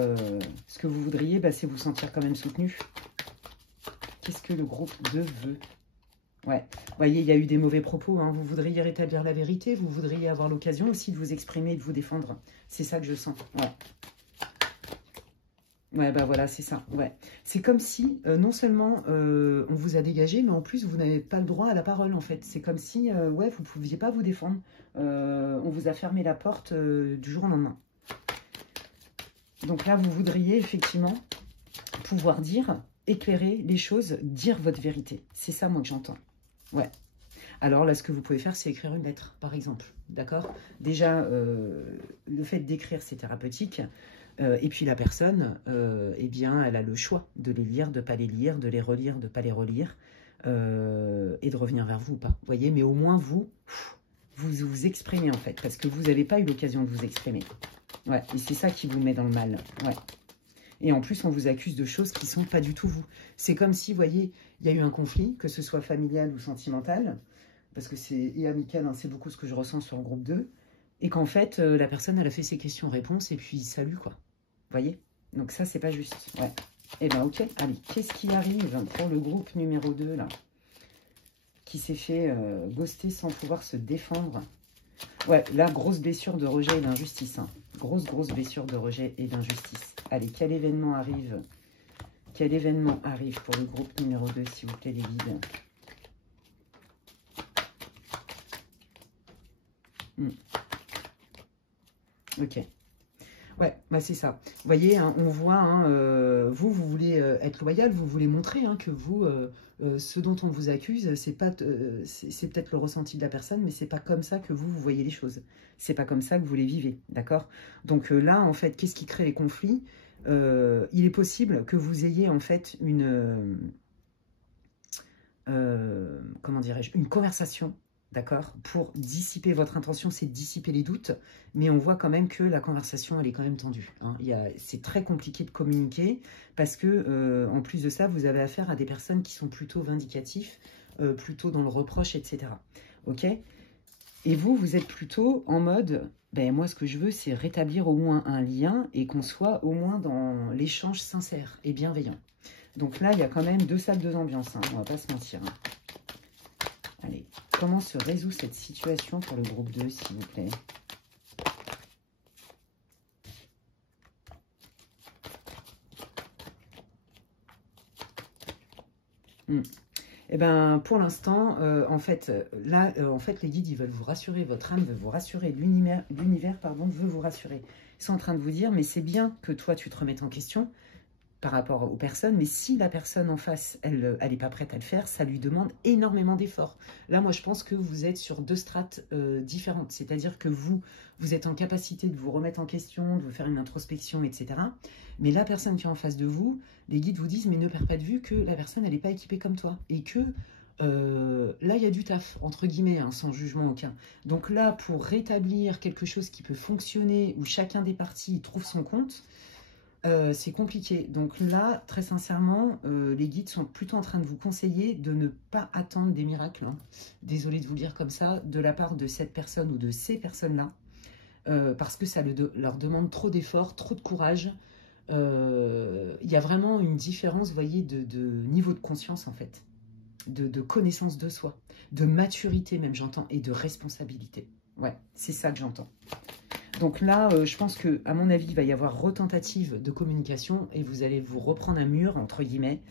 ce que vous voudriez, bah, c'est vous sentir quand même soutenu. Qu'est-ce que le groupe 2 veut? Ouais, vous voyez, il y a eu des mauvais propos, hein. Vous voudriez rétablir la vérité, vous voudriez avoir l'occasion aussi de vous exprimer et de vous défendre. C'est ça que je sens, ouais. Ouais, bah voilà, c'est ça, ouais. C'est comme si, non seulement on vous a dégagé, mais en plus, vous n'avez pas le droit à la parole, en fait. C'est comme si, ouais, vous ne pouviez pas vous défendre. On vous a fermé la porte du jour au lendemain. Donc là, vous voudriez effectivement pouvoir dire, éclairer les choses, dire votre vérité. C'est ça, moi, que j'entends. Ouais. Alors là, ce que vous pouvez faire, c'est écrire une lettre, par exemple. D'accord? Déjà, le fait d'écrire, c'est thérapeutique. Et puis la personne, eh bien, elle a le choix de les lire, de ne pas les lire, de les relire, de ne pas les relire, et de revenir vers vous ou pas. Vous voyez, mais au moins, vous vous exprimez, en fait, parce que vous n'avez pas eu l'occasion de vous exprimer. Ouais, et c'est ça qui vous met dans le mal. Ouais. Et en plus, on vous accuse de choses qui ne sont pas du tout vous. C'est comme si, vous voyez, il y a eu un conflit, que ce soit familial ou sentimental, parce que c'est et amical, hein, c'est beaucoup ce que je ressens sur le groupe 2, et qu'en fait, la personne, elle a fait ses questions-réponses, et puis salut, quoi. Vous voyez? Donc ça, c'est pas juste. Ouais. Eh ben ok, allez, qu'est-ce qui arrive pour le groupe numéro 2, là, qui s'est fait ghoster sans pouvoir se défendre? Ouais, là, grosse blessure de rejet et d'injustice, hein. Grosse blessure de rejet et d'injustice. Allez, quel événement arrive? Quel événement arrive pour le groupe numéro 2, s'il vous plaît, les guides? Ok. Ouais, bah c'est ça. Vous voyez, hein, on voit, hein, vous voulez être loyal, vous voulez montrer hein, que vous, ce dont on vous accuse, c'est pas, c'est peut-être le ressenti de la personne, mais c'est pas comme ça que vous voyez les choses. C'est pas comme ça que vous les vivez, d'accord? Donc là, en fait, qu'est-ce qui crée les conflits? Il est possible que vous ayez en fait comment dirais-je, une conversation, d'accord, pour dissiper votre intention, c'est de dissiper les doutes, mais on voit quand même que la conversation, elle est quand même tendue. Hein. C'est très compliqué de communiquer parce que, en plus de ça, vous avez affaire à des personnes qui sont plutôt vindicatifs, plutôt dans le reproche, etc. Ok? Et vous, vous êtes plutôt en mode, ben moi, ce que je veux, c'est rétablir au moins un lien et qu'on soit au moins dans l'échange sincère et bienveillant. Donc là, il y a quand même deux salles, deux ambiances, hein, on va pas se mentir. Hein. Allez, comment se résout cette situation pour le groupe 2, s'il vous plaît? Eh ben, pour l'instant, en fait, là, en fait, les guides, ils veulent vous rassurer, votre âme veut vous rassurer, l'univers, pardon, veut vous rassurer. Ils sont en train de vous dire, mais c'est bien que toi, tu te remettes en question, par rapport aux personnes, mais si la personne en face, elle n'est pas prête à le faire, ça lui demande énormément d'efforts. Là, moi, je pense que vous êtes sur deux strates différentes, c'est-à-dire que vous êtes en capacité de vous remettre en question, de vous faire une introspection, etc. Mais la personne qui est en face de vous, les guides vous disent, mais ne perds pas de vue que la personne, elle n'est pas équipée comme toi, et que là, il y a du taf, entre guillemets, hein, sans jugement aucun. Donc là, pour rétablir quelque chose qui peut fonctionner, où chacun des parties trouve son compte, c'est compliqué. Donc là, très sincèrement, les guides sont plutôt en train de vous conseiller de ne pas attendre des miracles, hein. Désolée de vous le dire comme ça, de la part de cette personne ou de ces personnes-là, parce que ça leur demande trop d'efforts, trop de courage. Il y a vraiment une différence, vous voyez, de niveau de conscience, en fait, de connaissance de soi, de maturité même, j'entends, et de responsabilité. Ouais, c'est ça que j'entends. Donc là, je pense que, à mon avis, il va y avoir retentative de communication et vous allez vous reprendre un mur, entre guillemets,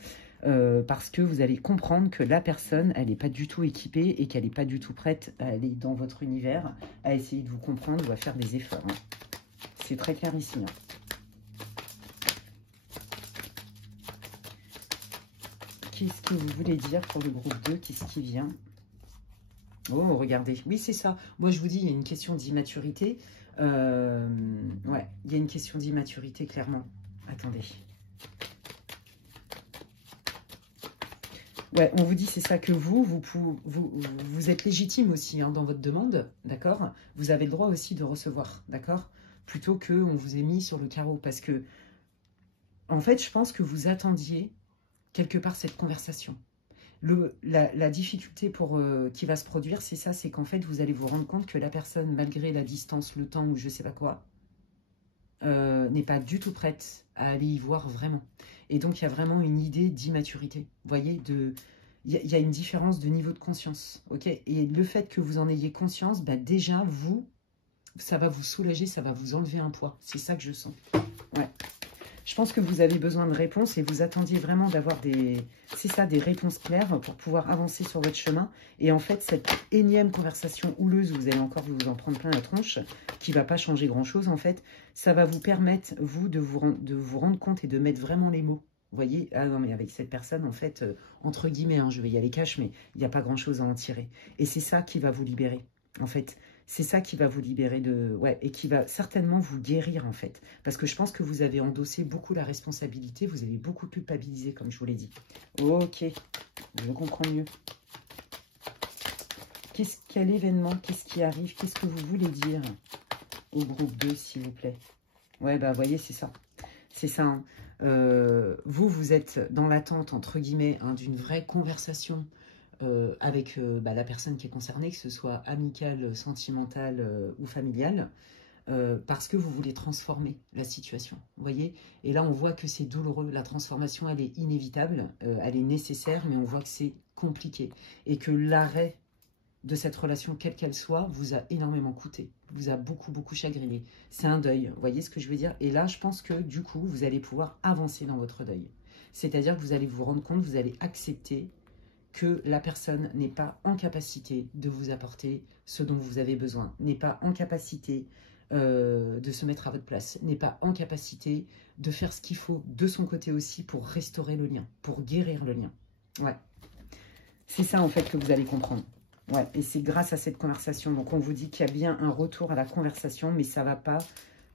parce que vous allez comprendre que la personne, elle n'est pas du tout équipée et qu'elle n'est pas du tout prête à aller dans votre univers, à essayer de vous comprendre ou à faire des efforts. Hein. C'est très clair ici. Hein. Qu'est-ce que vous voulez dire pour le groupe 2? Qu'est-ce qui vient? Oh, regardez. Oui, c'est ça. Moi, je vous dis, il y a une question d'immaturité. Ouais, il y a une question d'immaturité, clairement. Attendez. Ouais, on vous dit, c'est ça que vous êtes légitime aussi hein, dans votre demande, d'accord? Vous avez le droit aussi de recevoir, d'accord? Plutôt qu'on vous ait mis sur le carreau. Parce que, en fait, je pense que vous attendiez quelque part cette conversation. La difficulté qui va se produire, c'est ça, c'est qu'en fait, vous allez vous rendre compte que la personne, malgré la distance, le temps ou je sais pas quoi, n'est pas du tout prête à aller y voir vraiment. Et donc, il y a vraiment une idée d'immaturité. Vous voyez, il y a une différence de niveau de conscience. Ok. Et le fait que vous en ayez conscience, bah déjà, ça va vous soulager, ça va vous enlever un poids. C'est ça que je sens. Ouais. Je pense que vous avez besoin de réponses et vous attendiez vraiment d'avoir des réponses claires pour pouvoir avancer sur votre chemin. Et en fait, cette énième conversation houleuse où vous allez encore vous en prendre plein la tronche, qui ne va pas changer grand-chose, en fait, ça va vous permettre, vous, de vous rendre compte et de mettre vraiment les mots. Vous voyez, ah non, mais avec cette personne, en fait, entre guillemets, hein, je vais y aller cash, mais il n'y a pas grand-chose à en tirer. Et c'est ça qui va vous libérer, en fait. C'est ça qui va vous libérer de... Ouais, et qui va certainement vous guérir, en fait. Parce que je pense que vous avez endossé beaucoup la responsabilité, vous avez beaucoup culpabilisé, comme je vous l'ai dit. Ok, je comprends mieux. Quel événement, qu'est-ce qui arrive? Qu'est-ce que vous voulez dire au groupe 2, s'il vous plaît? Ouais, bah, vous voyez, c'est ça. C'est ça. Hein. Vous êtes dans l'attente, entre guillemets, hein, d'une vraie conversation avec la personne qui est concernée, que ce soit amicale, sentimentale ou familiale, parce que vous voulez transformer la situation, vous voyez? Et là, on voit que c'est douloureux, la transformation, elle est inévitable, elle est nécessaire, mais on voit que c'est compliqué, et que l'arrêt de cette relation, quelle qu'elle soit, vous a énormément coûté, vous a beaucoup, beaucoup chagriné. C'est un deuil, vous voyez ce que je veux dire? Et là, je pense que, du coup, vous allez pouvoir avancer dans votre deuil. C'est-à-dire que vous allez vous rendre compte, vous allez accepter que la personne n'est pas en capacité de vous apporter ce dont vous avez besoin, n'est pas en capacité de se mettre à votre place, n'est pas en capacité de faire ce qu'il faut de son côté aussi pour restaurer le lien, pour guérir le lien. Ouais. C'est ça en fait que vous allez comprendre. Ouais, et c'est grâce à cette conversation. Donc on vous dit qu'il y a bien un retour à la conversation, mais ça ne va pas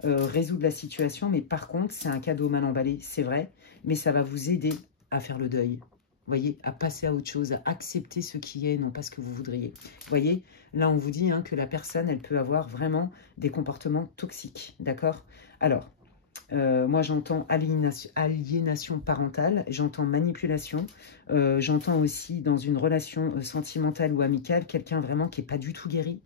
résoudre la situation. Mais par contre, c'est un cadeau mal emballé, c'est vrai, mais ça va vous aider à faire le deuil. Vous voyez, à passer à autre chose, à accepter ce qui est, non pas ce que vous voudriez. Vous voyez, là on vous dit que la personne, elle peut avoir vraiment des comportements toxiques, d'accord? Alors, moi j'entends aliénation parentale, j'entends manipulation, j'entends aussi dans une relation sentimentale ou amicale, quelqu'un vraiment qui n'est pas du tout guéri,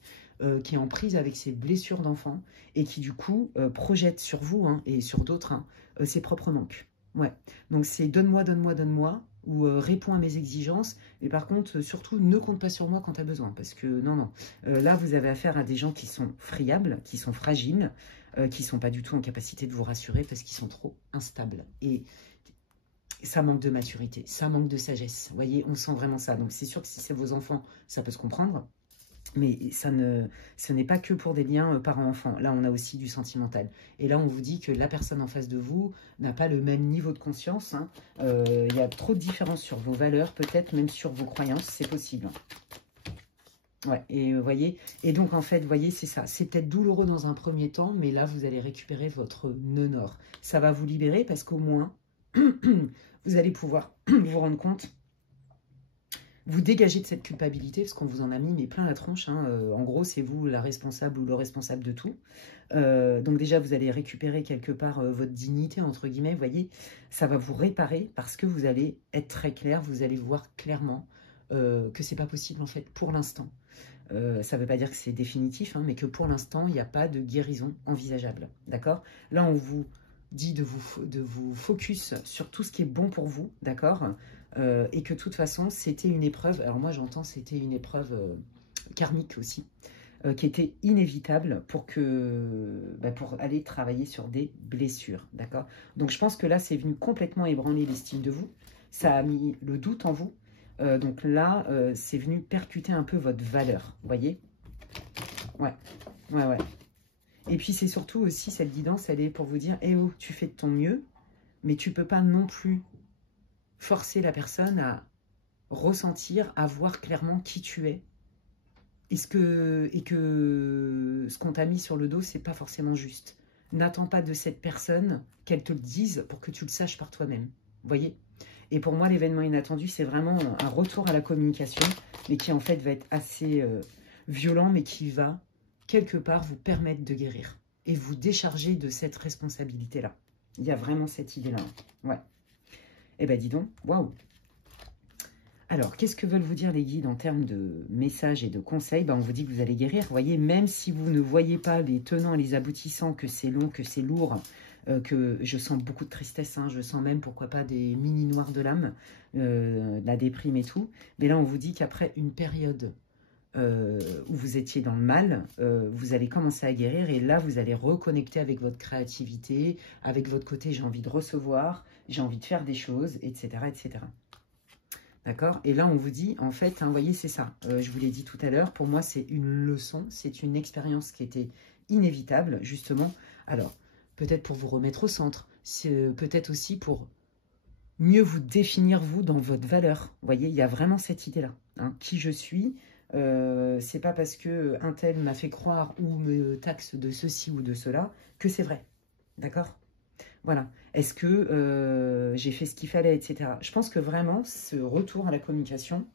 qui est en prise avec ses blessures d'enfant et qui du coup projette sur vous et sur d'autres ses propres manques. Ouais, donc c'est donne-moi, donne-moi, donne-moi, ou réponds à mes exigences, mais par contre, surtout, ne compte pas sur moi quand tu as besoin, parce que non, non, là, vous avez affaire à des gens qui sont friables, qui sont fragiles, qui ne sont pas du tout en capacité de vous rassurer, parce qu'ils sont trop instables, et ça manque de maturité, ça manque de sagesse, vous voyez, on sent vraiment ça, donc c'est sûr que si c'est vos enfants, ça peut se comprendre, mais ce n'est pas que pour des liens parents-enfants. Là, on a aussi du sentimental. Et là, on vous dit que la personne en face de vous n'a pas le même niveau de conscience. Il y a trop de différences sur vos valeurs, peut-être même sur vos croyances. C'est possible. Ouais, et vous voyez. Et donc, en fait, vous voyez, c'est ça. C'est peut-être douloureux dans un premier temps, mais là, vous allez récupérer votre nœud nord. Ça va vous libérer parce qu'au moins, vous allez pouvoir vous rendre compte, vous dégagez de cette culpabilité, parce qu'on vous en a mis mais plein la tronche. En gros, c'est vous la responsable ou le responsable de tout. Donc déjà, vous allez récupérer quelque part votre dignité, entre guillemets. Vous voyez, ça va vous réparer parce que vous allez être très clair. Vous allez voir clairement que c'est pas possible, en fait, pour l'instant. Ça ne veut pas dire que c'est définitif, mais que pour l'instant, il n'y a pas de guérison envisageable. D'accord? Là, on vous dit de vous focus sur tout ce qui est bon pour vous, d'accord? Et que de toute façon, c'était une épreuve, alors moi j'entends c'était une épreuve karmique aussi, qui était inévitable pour aller travailler sur des blessures, d'accord? Donc je pense que là, c'est venu complètement ébranler l'estime de vous, ça a mis le doute en vous, donc là, c'est venu percuter un peu votre valeur, vous voyez? Ouais, ouais, ouais. Et puis c'est surtout aussi, cette guidance, elle est pour vous dire, eh oh, tu fais de ton mieux, mais tu peux pas non plus forcer la personne à ressentir, à voir clairement qui tu es. Et que ce qu'on t'a mis sur le dos, c'est pas forcément juste. N'attends pas de cette personne qu'elle te le dise pour que tu le saches par toi-même. Vous voyez? Et pour moi, l'événement inattendu, c'est vraiment un retour à la communication, mais qui en fait va être assez violent, mais qui va quelque part vous permettre de guérir et vous décharger de cette responsabilité-là. Il y a vraiment cette idée-là. Ouais. Eh ben dis donc, waouh! Alors, qu'est-ce que veulent vous dire les guides en termes de messages et de conseils? On vous dit que vous allez guérir. Vous voyez, même si vous ne voyez pas les tenants et les aboutissants, que c'est long, que c'est lourd, que je sens beaucoup de tristesse, je sens même, pourquoi pas, des mini noirs de l'âme, la déprime et tout. Mais là, on vous dit qu'après une période où vous étiez dans le mal, vous allez commencer à guérir et là, vous allez reconnecter avec votre créativité, avec votre côté « j'ai envie de recevoir », j'ai envie de faire des choses, etc. etc. D'accord? Et là, on vous dit, en fait, vous voyez, c'est ça. Je vous l'ai dit tout à l'heure, pour moi, c'est une leçon, c'est une expérience qui était inévitable, justement. Alors, peut-être pour vous remettre au centre, peut-être aussi pour mieux vous définir, vous, dans votre valeur. Vous voyez, il y a vraiment cette idée-là. Qui je suis, c'est pas parce qu'un tel m'a fait croire ou me taxe de ceci ou de cela que c'est vrai. D'accord? Voilà. Est-ce que j'ai fait ce qu'il fallait, etc. Je pense que vraiment, ce retour à la communication,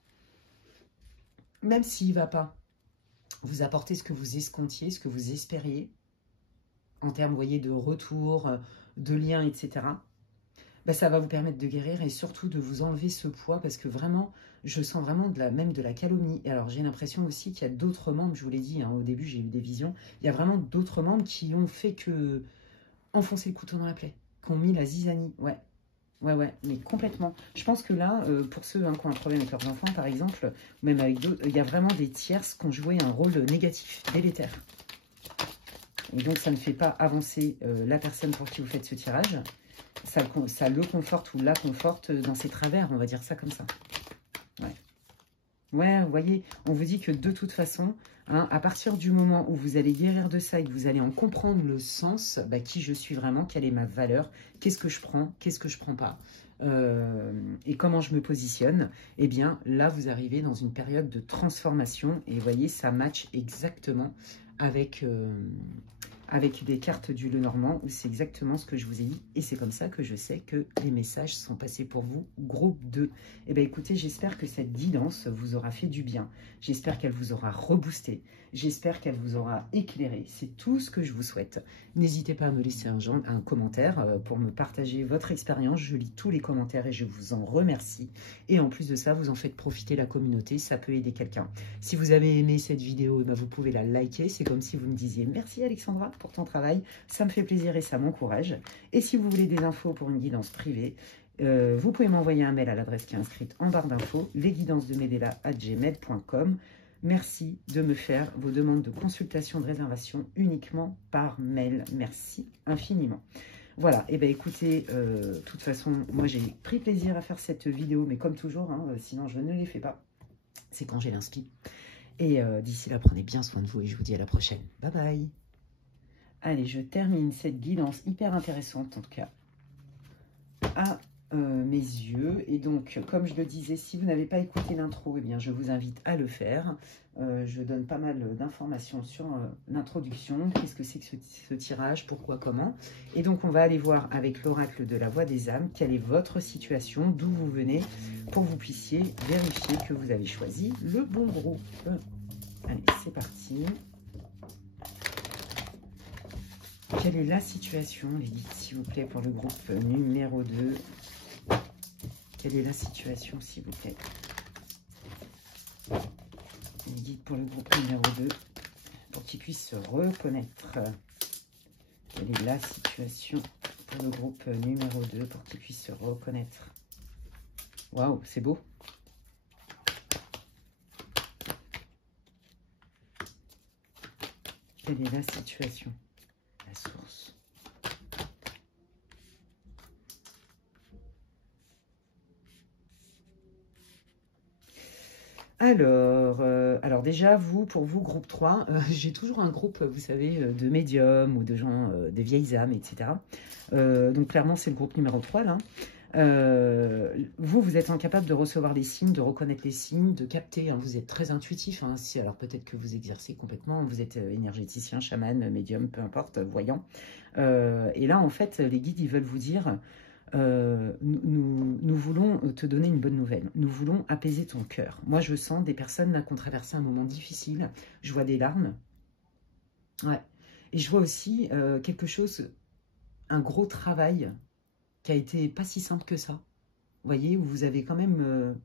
même s'il ne va pas vous apporter ce que vous escomptiez, ce que vous espériez, en termes, vous voyez, de retour, de lien, etc., ça va vous permettre de guérir et surtout de vous enlever ce poids parce que vraiment, je sens vraiment même de la calomnie. Et alors, j'ai l'impression aussi qu'il y a d'autres membres, je vous l'ai dit, au début, j'ai eu des visions, il y a vraiment d'autres membres qui ont fait que enfoncer le couteau dans la plaie, qui ont mis la zizanie, ouais, mais complètement. Je pense que là, pour ceux qui ont un problème avec leurs enfants, par exemple, ou même avec d'autres, il y a vraiment des tierces qui ont joué un rôle négatif, délétère. Et donc, ça ne fait pas avancer la personne pour qui vous faites ce tirage. Ça le conforte ou la conforte dans ses travers, on va dire ça comme ça. Ouais. Ouais, vous voyez, on vous dit que de toute façon, Hein, à partir du moment où vous allez guérir de ça et que vous allez en comprendre le sens, bah, qui je suis vraiment, quelle est ma valeur, qu'est-ce que je prends, qu'est-ce que je prends pas, et comment je me positionne, eh bien là vous arrivez dans une période de transformation et vous voyez ça match exactement avec, avec des cartes du Lenormand où c'est exactement ce que je vous ai dit et c'est comme ça que je sais que les messages sont passés pour vous, groupe 2. Eh bien écoutez, j'espère que cette guidance vous aura fait du bien, j'espère qu'elle vous aura reboosté, j'espère qu'elle vous aura éclairé, c'est tout ce que je vous souhaite. N'hésitez pas à me laisser un commentaire pour me partager votre expérience, je lis tous les commentaires et je vous en remercie. Et en plus de ça, vous en faites profiter la communauté, ça peut aider quelqu'un. Si vous avez aimé cette vidéo, vous pouvez la liker, c'est comme si vous me disiez merci Alexandra pour ton travail, ça me fait plaisir et ça m'encourage. Et si vous voulez des infos pour une guidance privée, vous pouvez m'envoyer un mail à l'adresse qui est inscrite en barre d'infos, lesguidancesdemedela@gmail.com. Merci de me faire vos demandes de consultation, de réservation uniquement par mail. Merci infiniment. Voilà, et bien écoutez, de toute façon, moi j'ai pris plaisir à faire cette vidéo, mais comme toujours, hein, sinon je ne les fais pas. C'est quand j'ai l'inspi. Et d'ici là, prenez bien soin de vous et je vous dis à la prochaine. Bye bye. Allez, je termine cette guidance hyper intéressante, en tout cas, à mes yeux. Et donc, comme je le disais, si vous n'avez pas écouté l'intro, eh bien, je vous invite à le faire. Je donne pas mal d'informations sur l'introduction. Qu'est-ce que c'est que ce tirage? Pourquoi? Comment? Et donc, on va aller voir avec l'oracle de la voix des âmes quelle est votre situation, d'où vous venez, pour que vous puissiez vérifier que vous avez choisi le bon groupe. Allez, c'est parti. Quelle est la situation, les guides, s'il vous plaît, pour le groupe numéro 2? Quelle est la situation, s'il vous plaît? Les guides pour le groupe numéro 2, pour qu'ils puissent se reconnaître. Quelle est la situation pour le groupe numéro 2, pour qu'ils puissent se reconnaître? Waouh, c'est beau. Quelle est la situation? La source. Alors déjà, pour vous, groupe 3, j'ai toujours un groupe, vous savez, de médiums ou de gens, des vieilles âmes, etc. Donc clairement, c'est le groupe numéro 3, là. Vous êtes incapable de recevoir les signes, de reconnaître les signes, de capter, hein, vous êtes très intuitif, hein, alors peut-être que vous exercez complètement, vous êtes énergéticien, chaman, médium, peu importe, voyant. Et là, en fait, les guides, ils veulent vous dire... nous voulons te donner une bonne nouvelle. Nous voulons apaiser ton cœur. Moi, je sens des personnes là qui ont traversé un moment difficile. Je vois des larmes. Ouais. Et je vois aussi quelque chose, un gros travail qui a été pas si simple que ça. Vous voyez, où vous avez quand même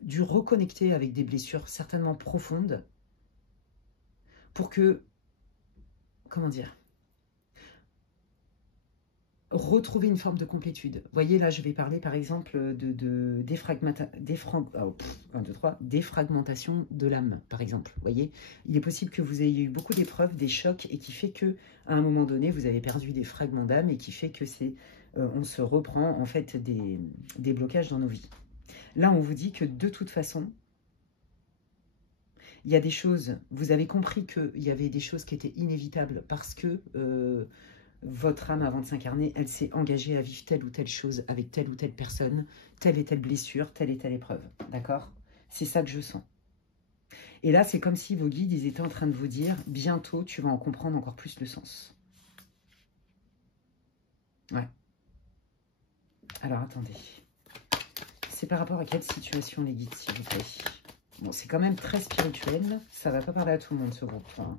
dû reconnecter avec des blessures certainement profondes pour que, comment dire, retrouver une forme de complétude. Vous voyez, là, je vais parler, par exemple, de défragmentation de l'âme, par exemple. Vous voyez, il est possible que vous ayez eu beaucoup d'épreuves, des chocs, et qui fait que, à un moment donné, vous avez perdu des fragments d'âme, et qui fait que c'est, on se reprend, en fait, des blocages dans nos vies. Là, on vous dit que, de toute façon, il y a des choses, vous avez compris qu'il y avait des choses qui étaient inévitables, parce que... votre âme, avant de s'incarner, elle s'est engagée à vivre telle ou telle chose avec telle ou telle personne, telle et telle blessure, telle et telle épreuve. D'accord? C'est ça que je sens. Et là, c'est comme si vos guides, ils étaient en train de vous dire, bientôt, tu vas en comprendre encore plus le sens. Ouais. Alors, attendez. C'est par rapport à quelle situation, les guides, s'il vous plaît? Bon, c'est quand même très spirituel. Ça va pas parler à tout le monde, ce groupe. Hein.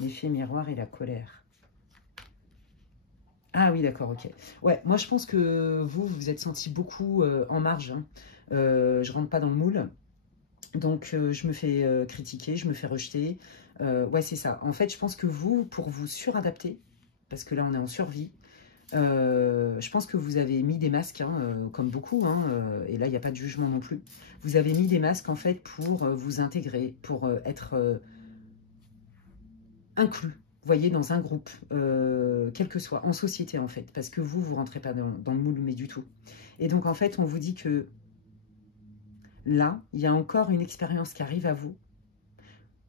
L'effet miroir et la colère. Ah oui, d'accord, ok. Ouais, moi je pense que vous êtes senti beaucoup en marge. Hein. Je rentre pas dans le moule. Donc je me fais critiquer, je me fais rejeter. Ouais, c'est ça. En fait, je pense que vous, pour vous suradapter, parce que là on est en survie, je pense que vous avez mis des masques, hein, comme beaucoup, hein, et là il n'y a pas de jugement non plus. Vous avez mis des masques en fait pour vous intégrer, pour être inclus. Voyez, dans un groupe, quel que soit, en société en fait, parce que vous rentrez pas dans le moule, mais du tout. Et donc en fait, on vous dit que là, il y a encore une expérience qui arrive à vous,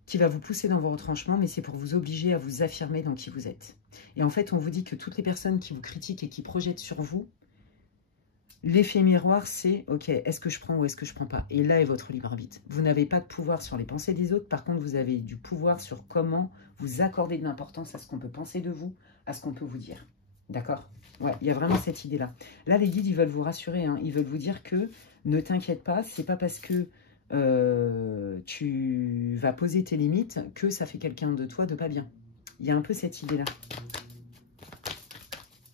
qui va vous pousser dans vos retranchements, mais c'est pour vous obliger à vous affirmer dans qui vous êtes. Et en fait, on vous dit que toutes les personnes qui vous critiquent et qui projettent sur vous, l'effet miroir, c'est, ok, est-ce que je prends ou est-ce que je prends pas? Et là est votre libre arbitre. Vous n'avez pas de pouvoir sur les pensées des autres, par contre, vous avez du pouvoir sur comment vous accorder de l'importance à ce qu'on peut penser de vous, à ce qu'on peut vous dire. D'accord? Ouais, il y a vraiment cette idée-là. Là, les guides, ils veulent vous rassurer, hein. Ils veulent vous dire que ne t'inquiète pas, c'est pas parce que tu vas poser tes limites que ça fait quelqu'un de toi de pas bien. Il y a un peu cette idée-là.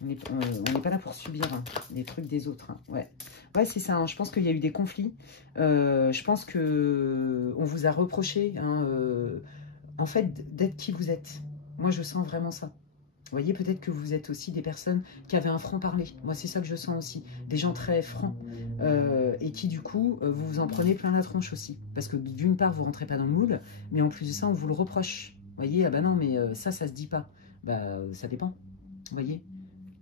On n'est pas là pour subir hein, les trucs des autres. Hein. Ouais, ouais c'est ça. Hein. Je pense qu'il y a eu des conflits. Je pense que on vous a reproché, hein, en fait, d'être qui vous êtes. Moi, je sens vraiment ça. Vous voyez, peut-être que vous êtes aussi des personnes qui avaient un franc-parler. Moi, c'est ça que je sens aussi. Des gens très francs. Et qui, du coup, vous vous en prenez plein la tronche aussi. Parce que, d'une part, vous ne rentrez pas dans le moule. Mais en plus de ça, on vous le reproche. Vous voyez, ah bah non, mais ça se dit pas. Bah, ça dépend. Vous voyez.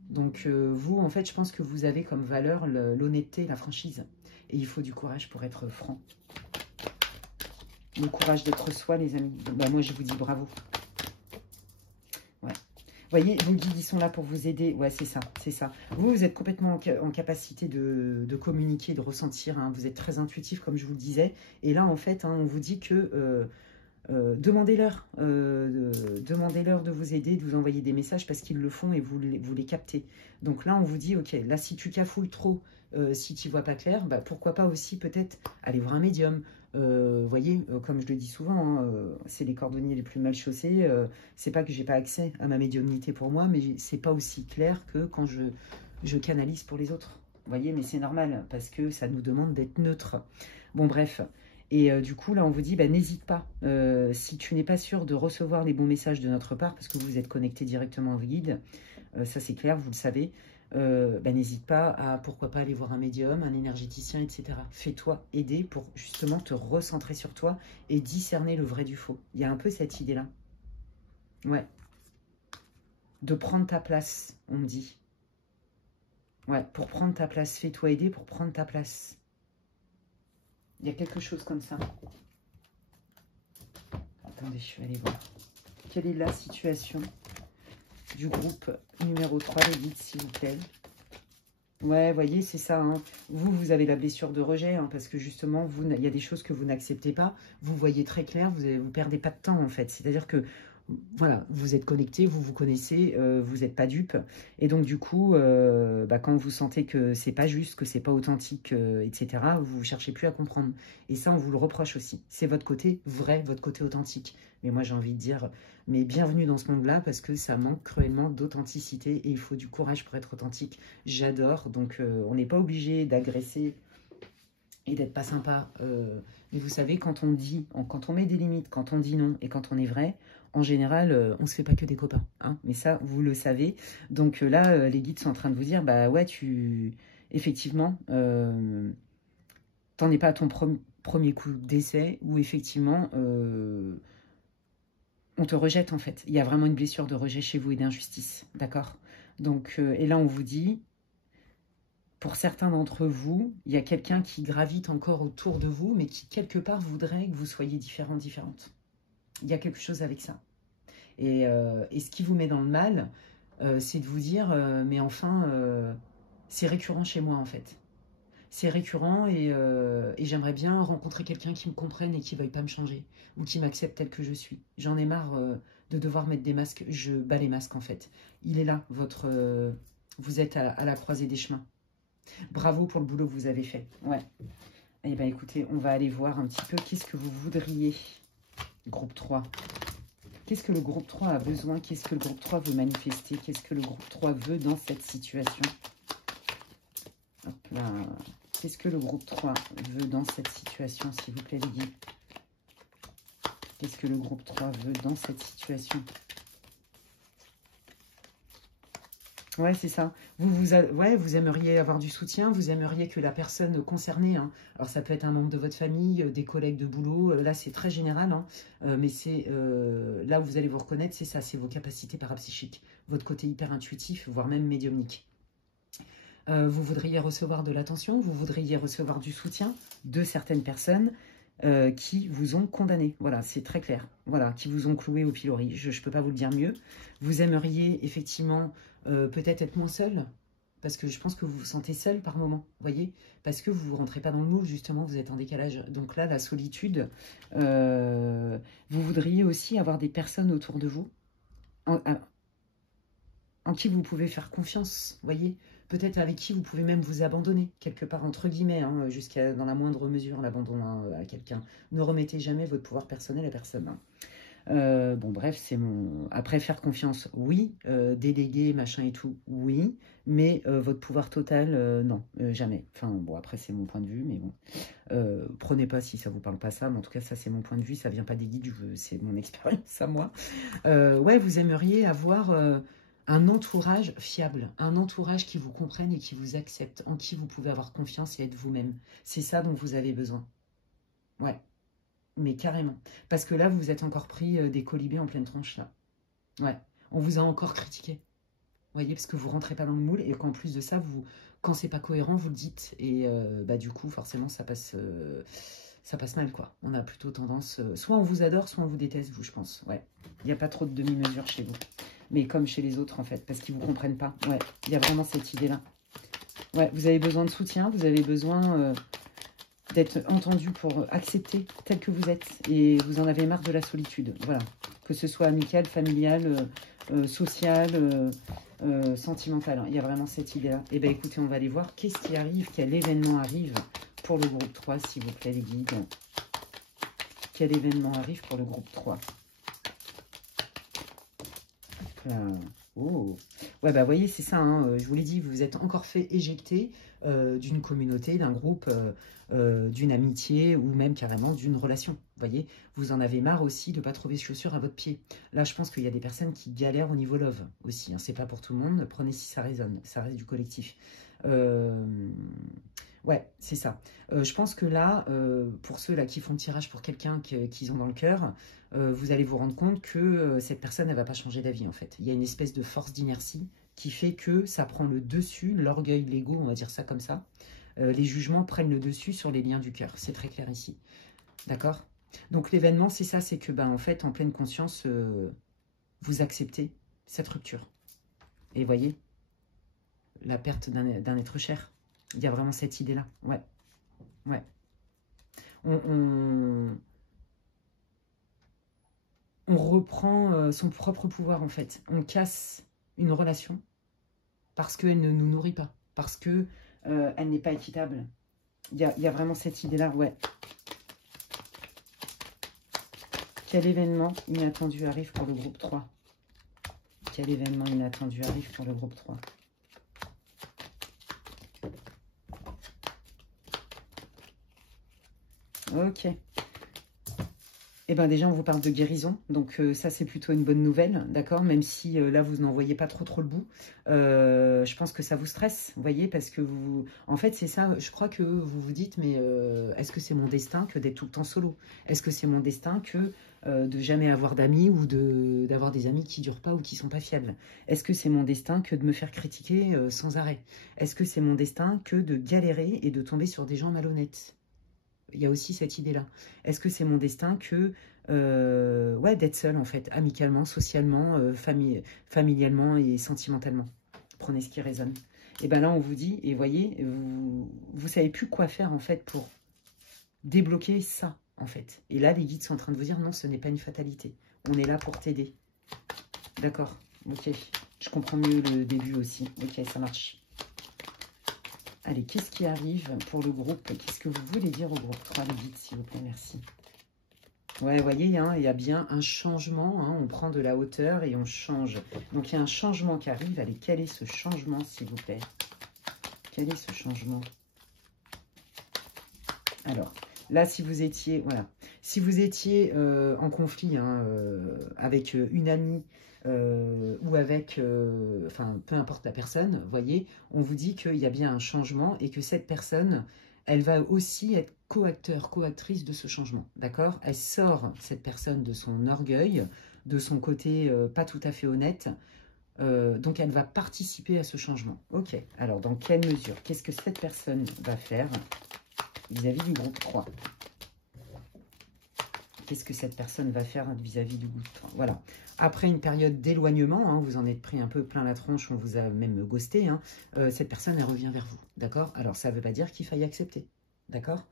Donc, vous, en fait, je pense que vous avez comme valeur l'honnêteté, la franchise. Et il faut du courage pour être franc. Le courage d'être soi, les amis. Bah, moi, je vous dis bravo. Ouais. Vous voyez, vos guides, ils sont là pour vous aider. Ouais, c'est ça, c'est ça. Vous, vous êtes complètement en capacité de communiquer, de ressentir. Hein. Vous êtes très intuitif, comme je vous le disais. Et là, en fait, hein, on vous dit que demandez-leur de vous aider, de vous envoyer des messages parce qu'ils le font et vous les captez. Donc là, on vous dit, ok, là, si tu cafouilles trop, si tu vois pas clair, bah, pourquoi pas aussi peut-être aller voir un médium. Vous voyez, comme je le dis souvent, hein, c'est les cordonniers les plus mal chaussés. C'est pas que j'ai pas accès à ma médiumnité pour moi, mais c'est pas aussi clair que quand je canalise pour les autres. Vous voyez, mais c'est normal parce que ça nous demande d'être neutre. Bon, bref. Et du coup, là, on vous dit, bah, n'hésite pas. Si tu n'es pas sûr de recevoir les bons messages de notre part, parce que vous êtes connecté directement au guide, ça c'est clair, vous le savez, bah, n'hésite pas à, pourquoi pas, aller voir un médium, un énergéticien, etc. Fais-toi aider pour justement te recentrer sur toi et discerner le vrai du faux. Il y a un peu cette idée-là. Ouais. De prendre ta place, on me dit. Ouais, pour prendre ta place. Fais-toi aider pour prendre ta place. Il y a quelque chose comme ça. Attendez, je vais aller voir. Quelle est la situation du groupe numéro 3, les guides, s'il vous plaît? Ouais, vous voyez, c'est ça. Hein. Vous avez la blessure de rejet, hein, parce que justement, il y a des choses que vous n'acceptez pas. Vous voyez très clair, vous ne perdez pas de temps, en fait. C'est-à-dire que, voilà, vous êtes connecté, vous vous connaissez, vous n'êtes pas dupe. Et donc, du coup, bah, quand vous sentez que c'est pas juste, que c'est pas authentique, etc., vous ne cherchez plus à comprendre. Et ça, on vous le reproche aussi. C'est votre côté vrai, votre côté authentique. Mais moi, j'ai envie de dire, mais bienvenue dans ce monde-là, parce que ça manque cruellement d'authenticité et il faut du courage pour être authentique. J'adore. Donc, on n'est pas obligé d'agresser et d'être pas sympa. Mais vous savez, quand on dit, quand on met des limites, quand on dit non et quand on est vrai, en général, on se fait pas que des copains. Hein, mais ça, vous le savez. Donc là, les guides sont en train de vous dire, bah ouais, effectivement, t'en es pas à ton premier coup d'essai où effectivement, on te rejette en fait. Il y a vraiment une blessure de rejet chez vous et d'injustice. D'accord? Donc, et là, on vous dit, pour certains d'entre vous, il y a quelqu'un qui gravite encore autour de vous, mais qui, quelque part, voudrait que vous soyez différents, différentes. Il y a quelque chose avec ça. Et ce qui vous met dans le mal, c'est de vous dire, mais enfin, c'est récurrent chez moi, en fait. C'est récurrent et j'aimerais bien rencontrer quelqu'un qui me comprenne et qui ne veuille pas me changer, ou qui m'accepte tel que je suis. J'en ai marre de devoir mettre des masques. Je bats les masques, en fait. Il est là, vous êtes à la croisée des chemins. Bravo pour le boulot que vous avez fait. Ouais. Eh bien, écoutez, on va aller voir un petit peu qu'est-ce que vous voudriez. Groupe 3. Qu'est-ce que le groupe 3 a besoin? Qu'est-ce que le groupe 3 veut manifester? Qu'est-ce que le groupe 3 veut dans cette situation? Hop là. Qu'est-ce que le groupe 3 veut dans cette situation, s'il vous plaît, les guides? Qu'est-ce que le groupe 3 veut dans cette situation? Ouais, c'est ça. Vous aimeriez avoir du soutien, vous aimeriez que la personne concernée, hein, alors ça peut être un membre de votre famille, des collègues de boulot, là c'est très général, hein, mais c'est là où vous allez vous reconnaître, c'est ça, c'est vos capacités parapsychiques, votre côté hyper intuitif, voire même médiumnique. Vous voudriez recevoir de l'attention, vous voudriez recevoir du soutien de certaines personnes, qui vous ont condamné. Voilà, c'est très clair. Voilà, qui vous ont cloué au pilori. Je ne peux pas vous le dire mieux. Vous aimeriez effectivement peut-être être moins seul, parce que je pense que vous vous sentez seul par moment, vous voyez, parce que vous ne rentrez pas dans le moule, justement, vous êtes en décalage. Donc là, la solitude, vous voudriez aussi avoir des personnes autour de vous en qui vous pouvez faire confiance, vous voyez, peut-être avec qui vous pouvez même vous abandonner, quelque part, entre guillemets, hein, jusqu'à dans la moindre mesure, l'abandon à quelqu'un. Ne remettez jamais votre pouvoir personnel à personne. Hein. Bon, bref, c'est mon... Après, faire confiance, oui. Déléguer, machin et tout, oui. Mais votre pouvoir total, non, jamais. Enfin, bon, après, c'est mon point de vue, mais bon. Prenez pas si ça vous parle pas ça, mais en tout cas, ça, c'est mon point de vue. Ça vient pas des guides, c'est mon expérience à moi. Ouais, vous aimeriez avoir un entourage fiable, un entourage qui vous comprenne et qui vous accepte, en qui vous pouvez avoir confiance et être vous-même. C'est ça dont vous avez besoin. Ouais. Mais carrément. Parce que là, vous êtes encore pris des colibés en pleine tronche, là. Ouais. On vous a encore critiqué. Vous voyez, parce que vous rentrez pas dans le moule et qu'en plus de ça, vous, quand c'est pas cohérent, vous le dites. Et bah, du coup, forcément, ça passe mal, quoi. On a plutôt tendance... soit on vous adore, soit on vous déteste, vous, je pense. Ouais. Il n'y a pas trop de demi-mesure chez vous. Mais comme chez les autres, en fait, parce qu'ils vous comprennent pas. Ouais. Il y a vraiment cette idée-là. Ouais, vous avez besoin de soutien, vous avez besoin... d'être entendu pour accepter tel que vous êtes. Et vous en avez marre de la solitude. Voilà. Que ce soit amical, familial, social, sentimental. Il y a vraiment cette idée-là. Eh bien, écoutez, on va aller voir qu'est-ce qui arrive, quel événement arrive pour le groupe 3, s'il vous plaît, les guides. Quel événement arrive pour le groupe 3? Là. Oh, ouais, bah, vous voyez, c'est ça, hein, je vous l'ai dit, vous vous êtes encore fait éjecter d'une communauté, d'un groupe, d'une amitié ou même carrément d'une relation. Vous voyez, vous en avez marre aussi de ne pas trouver chaussures à votre pied. Là, je pense qu'il y a des personnes qui galèrent au niveau love aussi. Hein, c'est pas pour tout le monde, prenez si ça résonne, ça reste du collectif. Ouais, c'est ça. Je pense que là, pour ceux là qui font le tirage pour quelqu'un qu'ils ont dans le cœur, vous allez vous rendre compte que cette personne, elle ne va pas changer d'avis en fait. Il y a une espèce de force d'inertie qui fait que ça prend le dessus, l'orgueil, l'ego, on va dire ça comme ça. Les jugements prennent le dessus sur les liens du cœur. C'est très clair ici. D'accord? Donc l'événement, c'est ça, c'est que ben, en fait, en pleine conscience, vous acceptez cette rupture. Et voyez, la perte d'un être cher. Il y a vraiment cette idée-là. Ouais. Ouais. On reprend son propre pouvoir, en fait. On casse une relation parce qu'elle ne nous nourrit pas. Parce qu'elle n'est pas équitable. Il y a vraiment cette idée-là, ouais. Quel événement inattendu arrive pour le groupe 3? Quel événement inattendu arrive pour le groupe 3? Ok. Eh bien déjà, on vous parle de guérison, donc ça, c'est plutôt une bonne nouvelle, d'accord? Même si là, vous n'en voyez pas trop le bout. Je pense que ça vous stresse, vous voyez, parce que vous... En fait, c'est ça, je crois que vous vous dites, mais est-ce que c'est mon destin que d'être tout le temps solo? Est-ce que c'est mon destin que de jamais avoir d'amis ou d'avoir des amis qui ne durent pas ou qui ne sont pas fiables? Est-ce que c'est mon destin que de me faire critiquer sans arrêt? Est-ce que c'est mon destin que de galérer et de tomber sur des gens malhonnêtes? Il y a aussi cette idée-là. Est-ce que c'est mon destin que ouais, d'être seule, en fait, amicalement, socialement, familialement et sentimentalement? Prenez ce qui résonne. Et bien là, on vous dit, et voyez, vous ne savez plus quoi faire, en fait, pour débloquer ça, en fait. Et là, les guides sont en train de vous dire, non, ce n'est pas une fatalité. On est là pour t'aider. D'accord, ok. Je comprends mieux le début aussi. Ok, ça marche. Allez, qu'est-ce qui arrive pour le groupe? Qu'est-ce que vous voulez dire au groupe 3, les guides, s'il vous plaît? Merci. Ouais, vous voyez, hein, il y a bien un changement. Hein, on prend de la hauteur et on change. Donc, il y a un changement qui arrive. Allez, quel est ce changement, s'il vous plaît? Quel est ce changement? Alors, là, si vous étiez... Voilà. Si vous étiez en conflit hein, avec une amie... ou avec, enfin, peu importe la personne, vous voyez, on vous dit qu'il y a bien un changement et que cette personne, elle va aussi être co-acteur, co-actrice de ce changement, d'accord? Elle sort, cette personne, de son orgueil, de son côté pas tout à fait honnête, donc elle va participer à ce changement. Ok, alors dans quelle mesure? Qu'est-ce que cette personne va faire vis-à-vis du groupe 3? qu'est-ce que cette personne va faire vis-à-vis du groupe 3. Voilà. Après une période d'éloignement, hein, vous en êtes pris un peu plein la tronche, on vous a même ghosté, hein, cette personne, elle revient vers vous, d'accord? Alors, ça ne veut pas dire qu'il faille accepter, d'accord?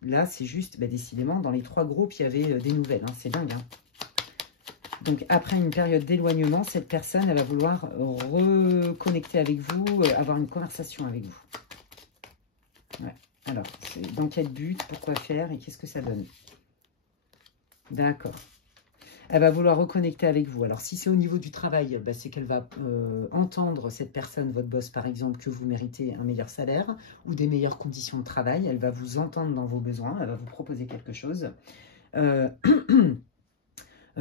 Là, c'est juste, bah, décidément, dans les 3 groupes, il y avait des nouvelles, hein, c'est dingue, hein. Donc, après une période d'éloignement, cette personne, elle va vouloir reconnecter avec vous, avoir une conversation avec vous. Ouais. Alors, dans quel but, pourquoi faire et qu'est-ce que ça donne? D'accord. Elle va vouloir reconnecter avec vous. Alors, si c'est au niveau du travail, bah, c'est qu'elle va entendre, cette personne, votre boss par exemple, que vous méritez un meilleur salaire ou des meilleures conditions de travail. Elle va vous entendre dans vos besoins, elle va vous proposer quelque chose.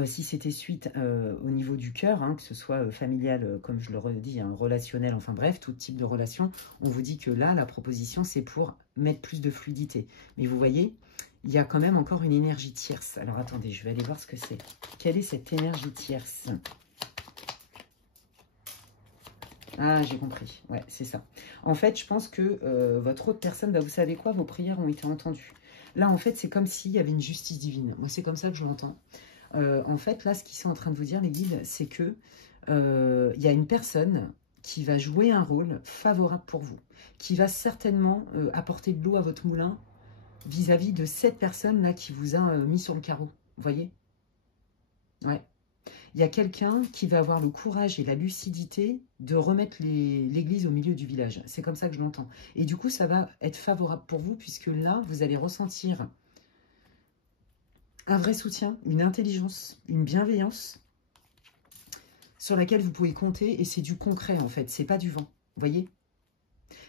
Si c'était suite au niveau du cœur, hein, que ce soit familial, comme je le redis, hein, relationnel, enfin bref, tout type de relation, on vous dit que là, la proposition, c'est pour mettre plus de fluidité. Mais vous voyez, il y a quand même encore une énergie tierce. Alors attendez, je vais aller voir ce que c'est. Quelle est cette énergie tierce? Ah, j'ai compris. Ouais, c'est ça. En fait, je pense que votre autre personne, bah, vous savez quoi, vos prières ont été entendues. Là, en fait, c'est comme s'il y avait une justice divine. Moi, c'est comme ça que je l'entends. En fait, là, ce qu'ils sont en train de vous dire, les guides, c'est que il y a une personne qui va jouer un rôle favorable pour vous, qui va certainement apporter de l'eau à votre moulin vis-à-vis de cette personne-là qui vous a mis sur le carreau. Vous voyez? Ouais. Il y a quelqu'un qui va avoir le courage et la lucidité de remettre l'église au milieu du village. C'est comme ça que je l'entends. Et du coup, ça va être favorable pour vous, puisque là, vous allez ressentir un vrai soutien, une intelligence, une bienveillance sur laquelle vous pouvez compter. Et c'est du concret, en fait. C'est pas du vent. Vous voyez?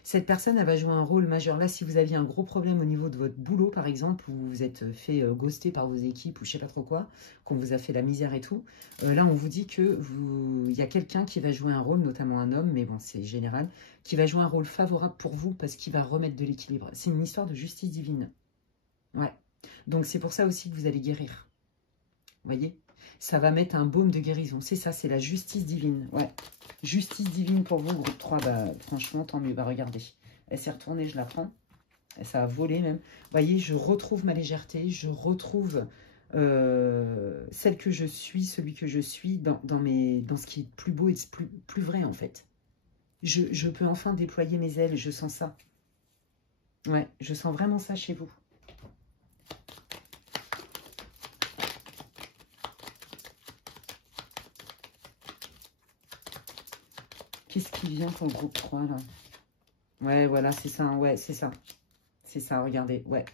Cette personne, elle va jouer un rôle majeur. Là, si vous aviez un gros problème au niveau de votre boulot, par exemple, où vous vous êtes fait ghoster par vos équipes ou je sais pas trop quoi, qu'on vous a fait la misère et tout, là, on vous dit que il y a quelqu'un qui va jouer un rôle, notamment un homme, mais bon, c'est général, qui va jouer un rôle favorable pour vous parce qu'il va remettre de l'équilibre. C'est une histoire de justice divine. Ouais. Donc, c'est pour ça aussi que vous allez guérir. Vous voyez? Ça va mettre un baume de guérison. C'est ça, c'est la justice divine. Ouais. Justice divine pour vous, groupe 3. Bah, franchement, tant mieux. Bah, regardez. Elle s'est retournée, je la prends. Ça a volé même. Vous voyez, je retrouve ma légèreté. Je retrouve celle que je suis, celui que je suis dans ce qui est plus beau et plus vrai, en fait. Je peux enfin déployer mes ailes. Je sens ça. Ouais, je sens vraiment ça chez vous. Qu'est-ce qui vient pour le groupe 3, là? Ouais, voilà, c'est ça, hein, ouais, c'est ça. C'est ça, regardez, ouais.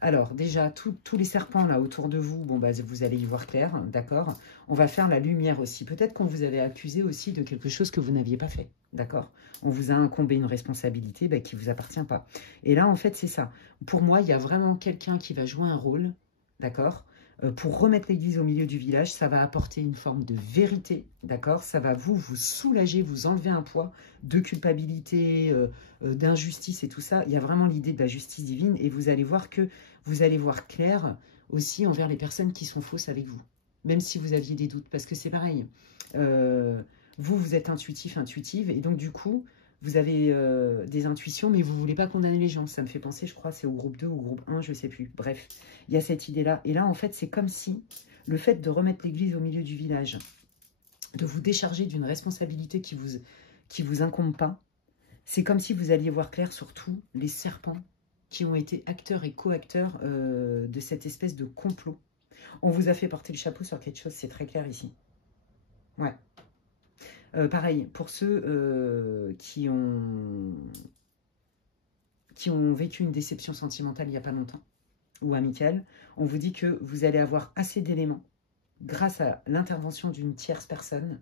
Alors, déjà, tous les serpents, là, autour de vous, bon, bah, vous allez y voir clair, d'accord? On va faire la lumière aussi. Peut-être qu'on vous avait accusé aussi de quelque chose que vous n'aviez pas fait, d'accord? On vous a incombé une responsabilité bah, qui ne vous appartient pas. Et là, en fait, c'est ça. Pour moi, il y a vraiment quelqu'un qui va jouer un rôle, d'accord? Pour remettre l'église au milieu du village, ça va apporter une forme de vérité, d'accord? Ça va vous soulager, vous enlever un poids de culpabilité, d'injustice et tout ça. Il y a vraiment l'idée de la justice divine et vous allez voir que vous allez voir clair aussi envers les personnes qui sont fausses avec vous, même si vous aviez des doutes, parce que c'est pareil. Vous êtes intuitif, intuitive, et donc du coup, vous avez des intuitions, mais vous ne voulez pas condamner les gens. Ça me fait penser, je crois, c'est au groupe 2 ou au groupe 1, je ne sais plus. Bref, il y a cette idée-là. Et là, en fait, c'est comme si le fait de remettre l'église au milieu du village, de vous décharger d'une responsabilité qui vous incombe pas, c'est comme si vous alliez voir clair sur tous les serpents qui ont été acteurs et co-acteurs de cette espèce de complot. On vous a fait porter le chapeau sur quelque chose, c'est très clair ici. Ouais. Pareil, pour ceux qui ont vécu une déception sentimentale il n'y a pas longtemps, ou amicale, on vous dit que vous allez avoir assez d'éléments, grâce à l'intervention d'une tierce personne,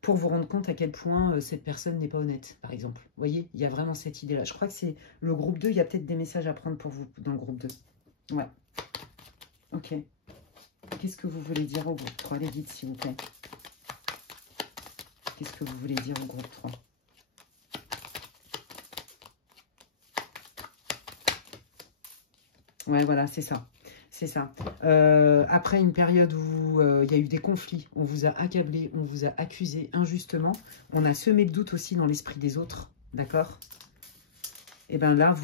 pour vous rendre compte à quel point cette personne n'est pas honnête, par exemple. Vous voyez, il y a vraiment cette idée-là. Je crois que c'est le groupe 2, il y a peut-être des messages à prendre pour vous dans le groupe 2. Ouais. Ok. Qu'est-ce que vous voulez dire au groupe 3, les guides, s'il vous plaît? Qu'est-ce que vous voulez dire au groupe 3? Ouais, voilà, c'est ça. C'est ça. Après une période où il y a eu des conflits, on vous a accablé, on vous a accusé injustement, on a semé le doute aussi dans l'esprit des autres, d'accord? Et bien là,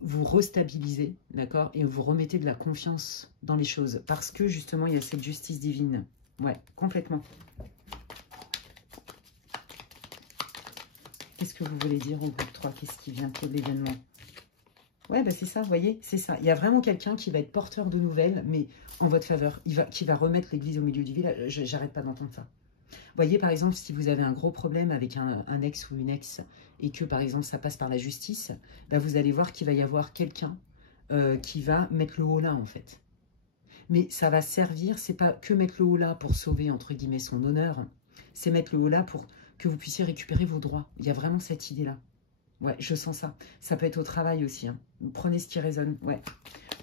vous restabilisez, d'accord? Et vous remettez de la confiance dans les choses. Parce que, justement, il y a cette justice divine. Ouais, complètement. Qu'est-ce que vous voulez dire au bout de 3? Qu'est-ce qui vient de l'événement? Ouais, bah c'est ça, vous voyez, c'est ça. Il y a vraiment quelqu'un qui va être porteur de nouvelles, mais en votre faveur. Qui va remettre l'église au milieu du village. J'arrête pas d'entendre ça. Vous voyez, par exemple, si vous avez un gros problème avec un ex ou une ex, et que, par exemple, ça passe par la justice, bah, vous allez voir qu'il va y avoir quelqu'un qui va mettre le haut là, en fait. Mais ça va servir, c'est pas que mettre le haut là pour sauver, entre guillemets, son honneur, c'est mettre le haut là pour que vous puissiez récupérer vos droits. Il y a vraiment cette idée-là. Ouais, je sens ça. Ça peut être au travail aussi. Hein. Prenez ce qui résonne. Ouais.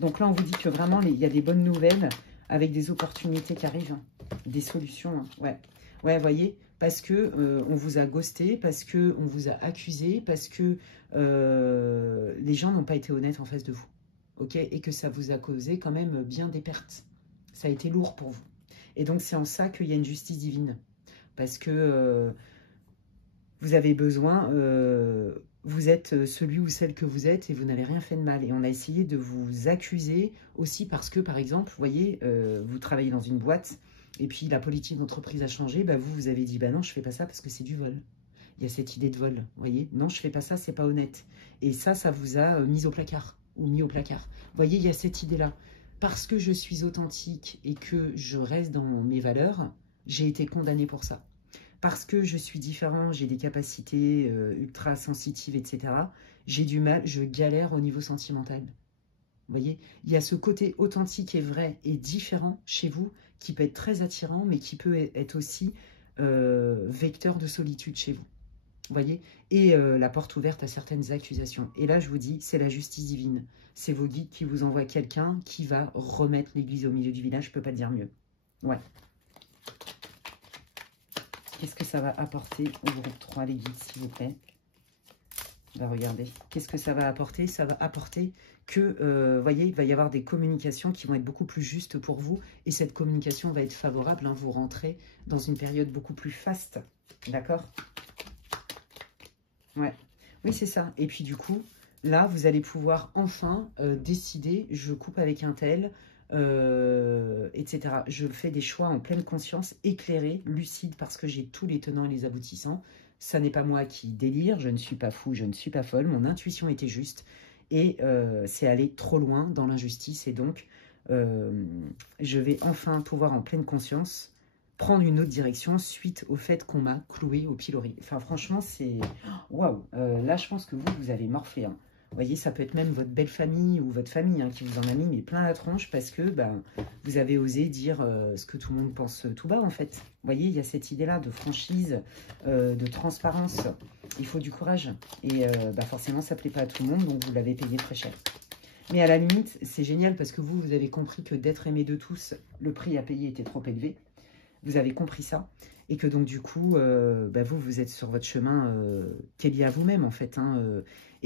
Donc là, on vous dit que vraiment, il y a des bonnes nouvelles avec des opportunités qui arrivent. Hein. Des solutions. Hein. Ouais. Ouais, vous voyez, parce que on vous a ghosté, parce que on vous a accusé, parce que les gens n'ont pas été honnêtes en face de vous. Ok? Et que ça vous a causé quand même bien des pertes. Ça a été lourd pour vous. Et donc, c'est en ça qu'il y a une justice divine. Parce que vous avez besoin... vous êtes celui ou celle que vous êtes et vous n'avez rien fait de mal. Et on a essayé de vous accuser aussi parce que, par exemple, vous voyez, vous travaillez dans une boîte et puis la politique d'entreprise a changé. Bah vous avez dit, bah non, je fais pas ça parce que c'est du vol. Il y a cette idée de vol, vous voyez. Non, je fais pas ça, c'est pas honnête. Et ça vous a mis au placard ou mis au placard. Vous voyez, il y a cette idée-là. Parce que je suis authentique et que je reste dans mes valeurs, j'ai été condamnée pour ça. Parce que je suis différent, j'ai des capacités ultra sensitives, etc. J'ai du mal, je galère au niveau sentimental. Vous voyez, il y a ce côté authentique et vrai et différent chez vous qui peut être très attirant, mais qui peut être aussi vecteur de solitude chez vous. Vous voyez, et la porte ouverte à certaines accusations. Et là, je vous dis, c'est la justice divine. C'est vos guides qui vous envoient quelqu'un qui va remettre l'église au milieu du village. Je ne peux pas dire mieux. Ouais. Qu'est-ce que ça va apporter au groupe 3, les guides, s'il vous plaît? Bah, regardez. Qu'est-ce que ça va apporter? Ça va apporter que, voyez, il va y avoir des communications qui vont être beaucoup plus justes pour vous. Et cette communication va être favorable. Hein, vous rentrez dans une période beaucoup plus faste. D'accord? Ouais. Oui, c'est ça. Et puis, du coup, là, vous allez pouvoir enfin décider, je coupe avec un tel... etc. Je fais des choix en pleine conscience, éclairé, lucide, parce que j'ai tous les tenants et les aboutissants. Ça n'est pas moi qui délire, je ne suis pas fou, je ne suis pas folle, mon intuition était juste, et c'est aller trop loin dans l'injustice, et donc je vais enfin pouvoir en pleine conscience prendre une autre direction suite au fait qu'on m'a cloué au pilori. Enfin, franchement, c'est... Waouh. Là, je pense que vous avez morflé, hein. Vous voyez, ça peut être même votre belle famille ou votre famille hein, qui vous en a mis mais plein la tronche parce que vous avez osé dire ce que tout le monde pense tout bas en fait. Vous voyez, il y a cette idée-là de franchise, de transparence. Il faut du courage. Et forcément, ça ne plaît pas à tout le monde, donc vous l'avez payé très cher. Mais à la limite, c'est génial parce que vous avez compris que d'être aimé de tous, le prix à payer était trop élevé. Vous avez compris ça. Et que donc, du coup, vous êtes sur votre chemin qui est lié à vous-même, en fait. Hein,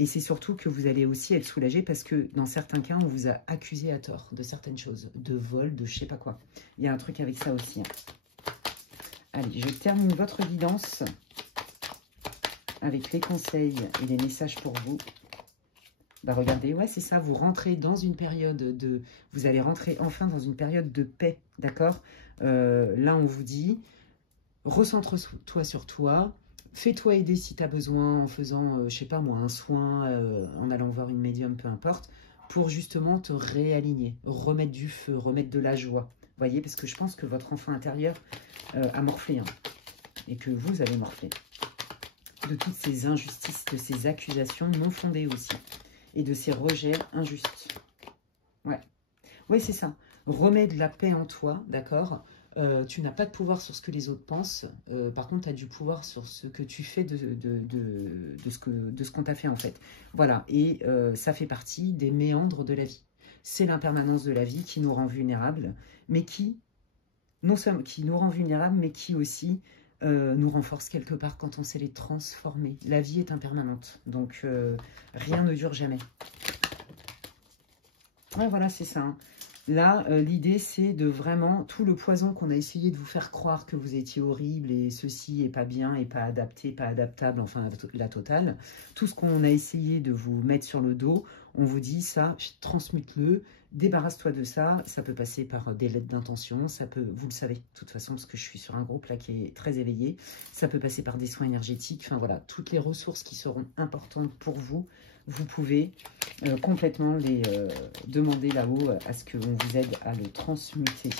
et c'est surtout que vous allez aussi être soulagé parce que, dans certains cas, on vous a accusé à tort de certaines choses. De vol, de je sais pas quoi. Il y a un truc avec ça aussi. Hein. Allez, je termine votre guidance avec les conseils et les messages pour vous. Bah regardez, ouais, c'est ça. Vous rentrez dans une période de... Vous allez rentrer enfin dans une période de paix, d'accord? Là, on vous dit... Recentre-toi sur toi, fais-toi aider si tu as besoin en faisant, je sais pas moi, un soin, en allant voir une médium, peu importe, pour justement te réaligner, remettre du feu, remettre de la joie. Vous voyez, parce que je pense que votre enfant intérieur a morflé, hein, et que vous avez morflé. De toutes ces injustices, de ces accusations non fondées aussi, et de ces rejets injustes. Ouais, ouais c'est ça. Remets de la paix en toi, d'accord ? Tu n'as pas de pouvoir sur ce que les autres pensent. Par contre, tu as du pouvoir sur ce que tu fais de ce qu'on t'a fait, en fait. Voilà, et ça fait partie des méandres de la vie. C'est l'impermanence de la vie qui nous rend vulnérables, mais qui, non seulement qui nous rend vulnérables, mais qui aussi nous renforce quelque part quand on sait les transformer. La vie est impermanente, donc rien ne dure jamais. Ouais, voilà, c'est ça. Hein. Là, l'idée, c'est de vraiment, tout le poison qu'on a essayé de vous faire croire que vous étiez horrible et ceci est pas bien et pas adapté, pas adaptable, enfin la totale. Tout ce qu'on a essayé de vous mettre sur le dos, on vous dit ça, transmute-le, débarrasse-toi de ça. Ça peut passer par des lettres d'intention, ça peut, vous le savez de toute façon, parce que je suis sur un groupe là qui est très éveillé. Ça peut passer par des soins énergétiques, enfin voilà, toutes les ressources qui seront importantes pour vous. Vous pouvez complètement les demander là-haut à ce qu'on vous aide à le transmuter.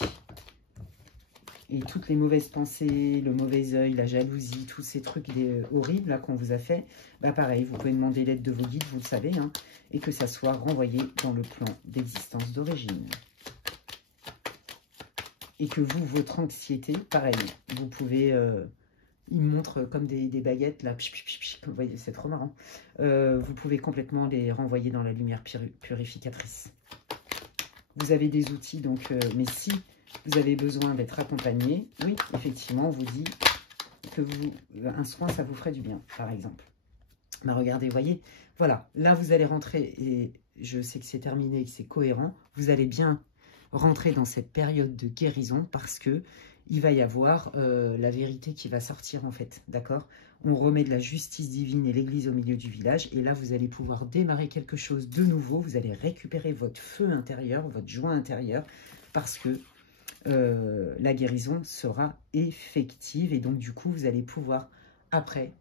Et toutes les mauvaises pensées, le mauvais œil, la jalousie, tous ces trucs horribles là qu'on vous a fait, bah pareil, vous pouvez demander l'aide de vos guides, vous le savez, hein, et que ça soit renvoyé dans le plan d'existence d'origine. Et que vous, votre anxiété, pareil, vous pouvez... il me montre comme des baguettes, là, vous voyez, c'est trop marrant. Vous pouvez complètement les renvoyer dans la lumière purificatrice. Vous avez des outils, donc, mais si vous avez besoin d'être accompagné, oui, effectivement, on vous dit que un soin, ça vous ferait du bien, par exemple. Bah, regardez, voyez, voilà, là, vous allez rentrer, et je sais que c'est terminé, que c'est cohérent, vous allez bien rentrer dans cette période de guérison parce que il va y avoir la vérité qui va sortir en fait, d'accord? On remet de la justice divine et l'église au milieu du village et là vous allez pouvoir démarrer quelque chose de nouveau, vous allez récupérer votre feu intérieur, votre joie intérieure parce que la guérison sera effective et donc du coup vous allez pouvoir après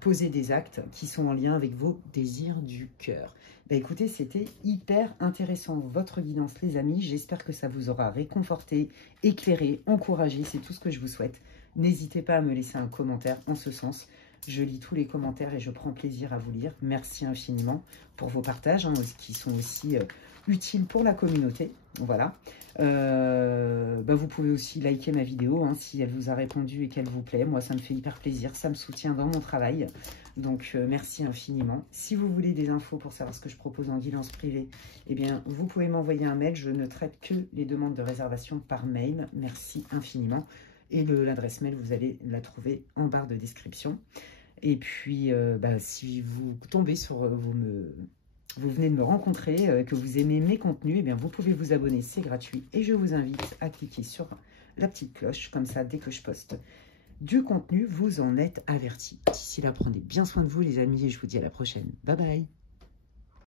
poser des actes qui sont en lien avec vos désirs du cœur. Bah écoutez, c'était hyper intéressant, votre guidance les amis, j'espère que ça vous aura réconforté, éclairé, encouragé, c'est tout ce que je vous souhaite. N'hésitez pas à me laisser un commentaire en ce sens, je lis tous les commentaires et je prends plaisir à vous lire. Merci infiniment pour vos partages hein, qui sont aussi utiles pour la communauté. Voilà. Bah vous pouvez aussi liker ma vidéo hein, si elle vous a répondu et qu'elle vous plaît. Moi, ça me fait hyper plaisir. Ça me soutient dans mon travail. Donc, merci infiniment. Si vous voulez des infos pour savoir ce que je propose en guidance privée, eh bien, vous pouvez m'envoyer un mail. Je ne traite que les demandes de réservation par mail. Merci infiniment. Et l'adresse mail, vous allez la trouver en barre de description. Et puis, bah, si vous tombez sur... vous venez de me rencontrer, que vous aimez mes contenus, eh bien, vous pouvez vous abonner, c'est gratuit. Et je vous invite à cliquer sur la petite cloche, comme ça, dès que je poste du contenu, vous en êtes avertis. D'ici là, prenez bien soin de vous, les amis, et je vous dis à la prochaine. Bye bye.